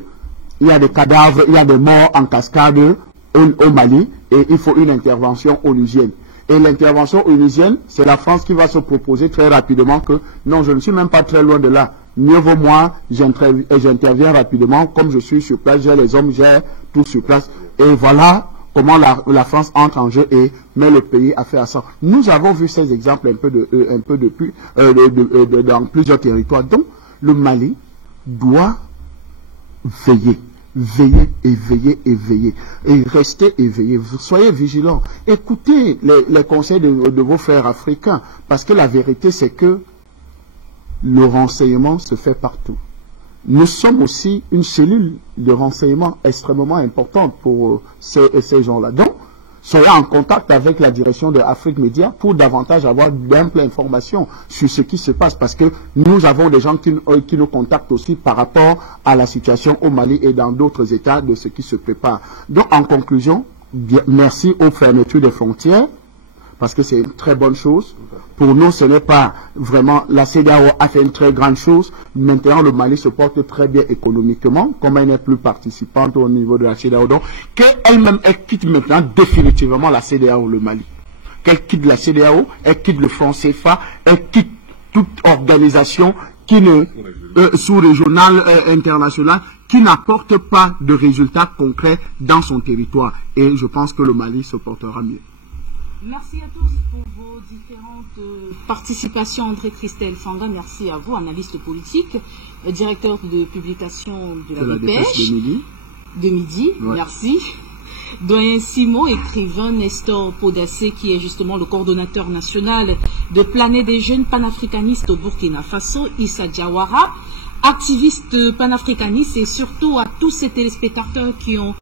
il y a des cadavres, il y a des morts en cascade au Mali, et il faut une intervention onusienne. Et l'intervention onusienne, c'est la France qui va se proposer très rapidement que, non, je ne suis même pas très loin de là, mieux vaut moi, j'interviens rapidement, comme je suis sur place, j'ai les hommes, j'ai tout sur place. Et voilà comment la France entre en jeu et met le pays à faire ça. Nous avons vu ces exemples dans plusieurs territoires. Donc, le Mali doit veiller et rester éveillé. Soyez vigilants. Écoutez les conseils de vos frères africains, parce que la vérité, c'est que le renseignement se fait partout. Nous sommes aussi une cellule de renseignement extrêmement importante pour ces gens-là. Donc, soyez en contact avec la direction de Afrique Média pour davantage avoir d'amples informations sur ce qui se passe, parce que nous avons des gens qui nous contactent aussi par rapport à la situation au Mali et dans d'autres États de ce qui se prépare. Donc, en conclusion, merci aux fermetures des frontières, parce que c'est une très bonne chose. Pour nous, ce n'est pas vraiment... La CEDEAO a fait une très grande chose. Maintenant, le Mali se porte très bien économiquement, comme elle n'est plus participante au niveau de la CEDEAO. Donc, qu'elle-même, elle quitte maintenant définitivement la CEDEAO, le Mali. Qu'elle quitte la CEDEAO, elle quitte le franc CFA, elle quitte toute organisation qui ne... sous-régionale, internationale, qui n'apporte pas de résultats concrets dans son territoire. Et je pense que le Mali se portera mieux. Merci à tous pour vos différentes participations. André Christelle Fanga, merci à vous, analyste politique, directeur de publication de la Dépêche de midi. Ouais. Merci. Doyen Simo, écrivain, Nestor Podacé, qui est justement le coordonnateur national de Planète des jeunes panafricanistes au Burkina Faso, Issa Diawara, activiste panafricaniste, et surtout à tous ces téléspectateurs qui ont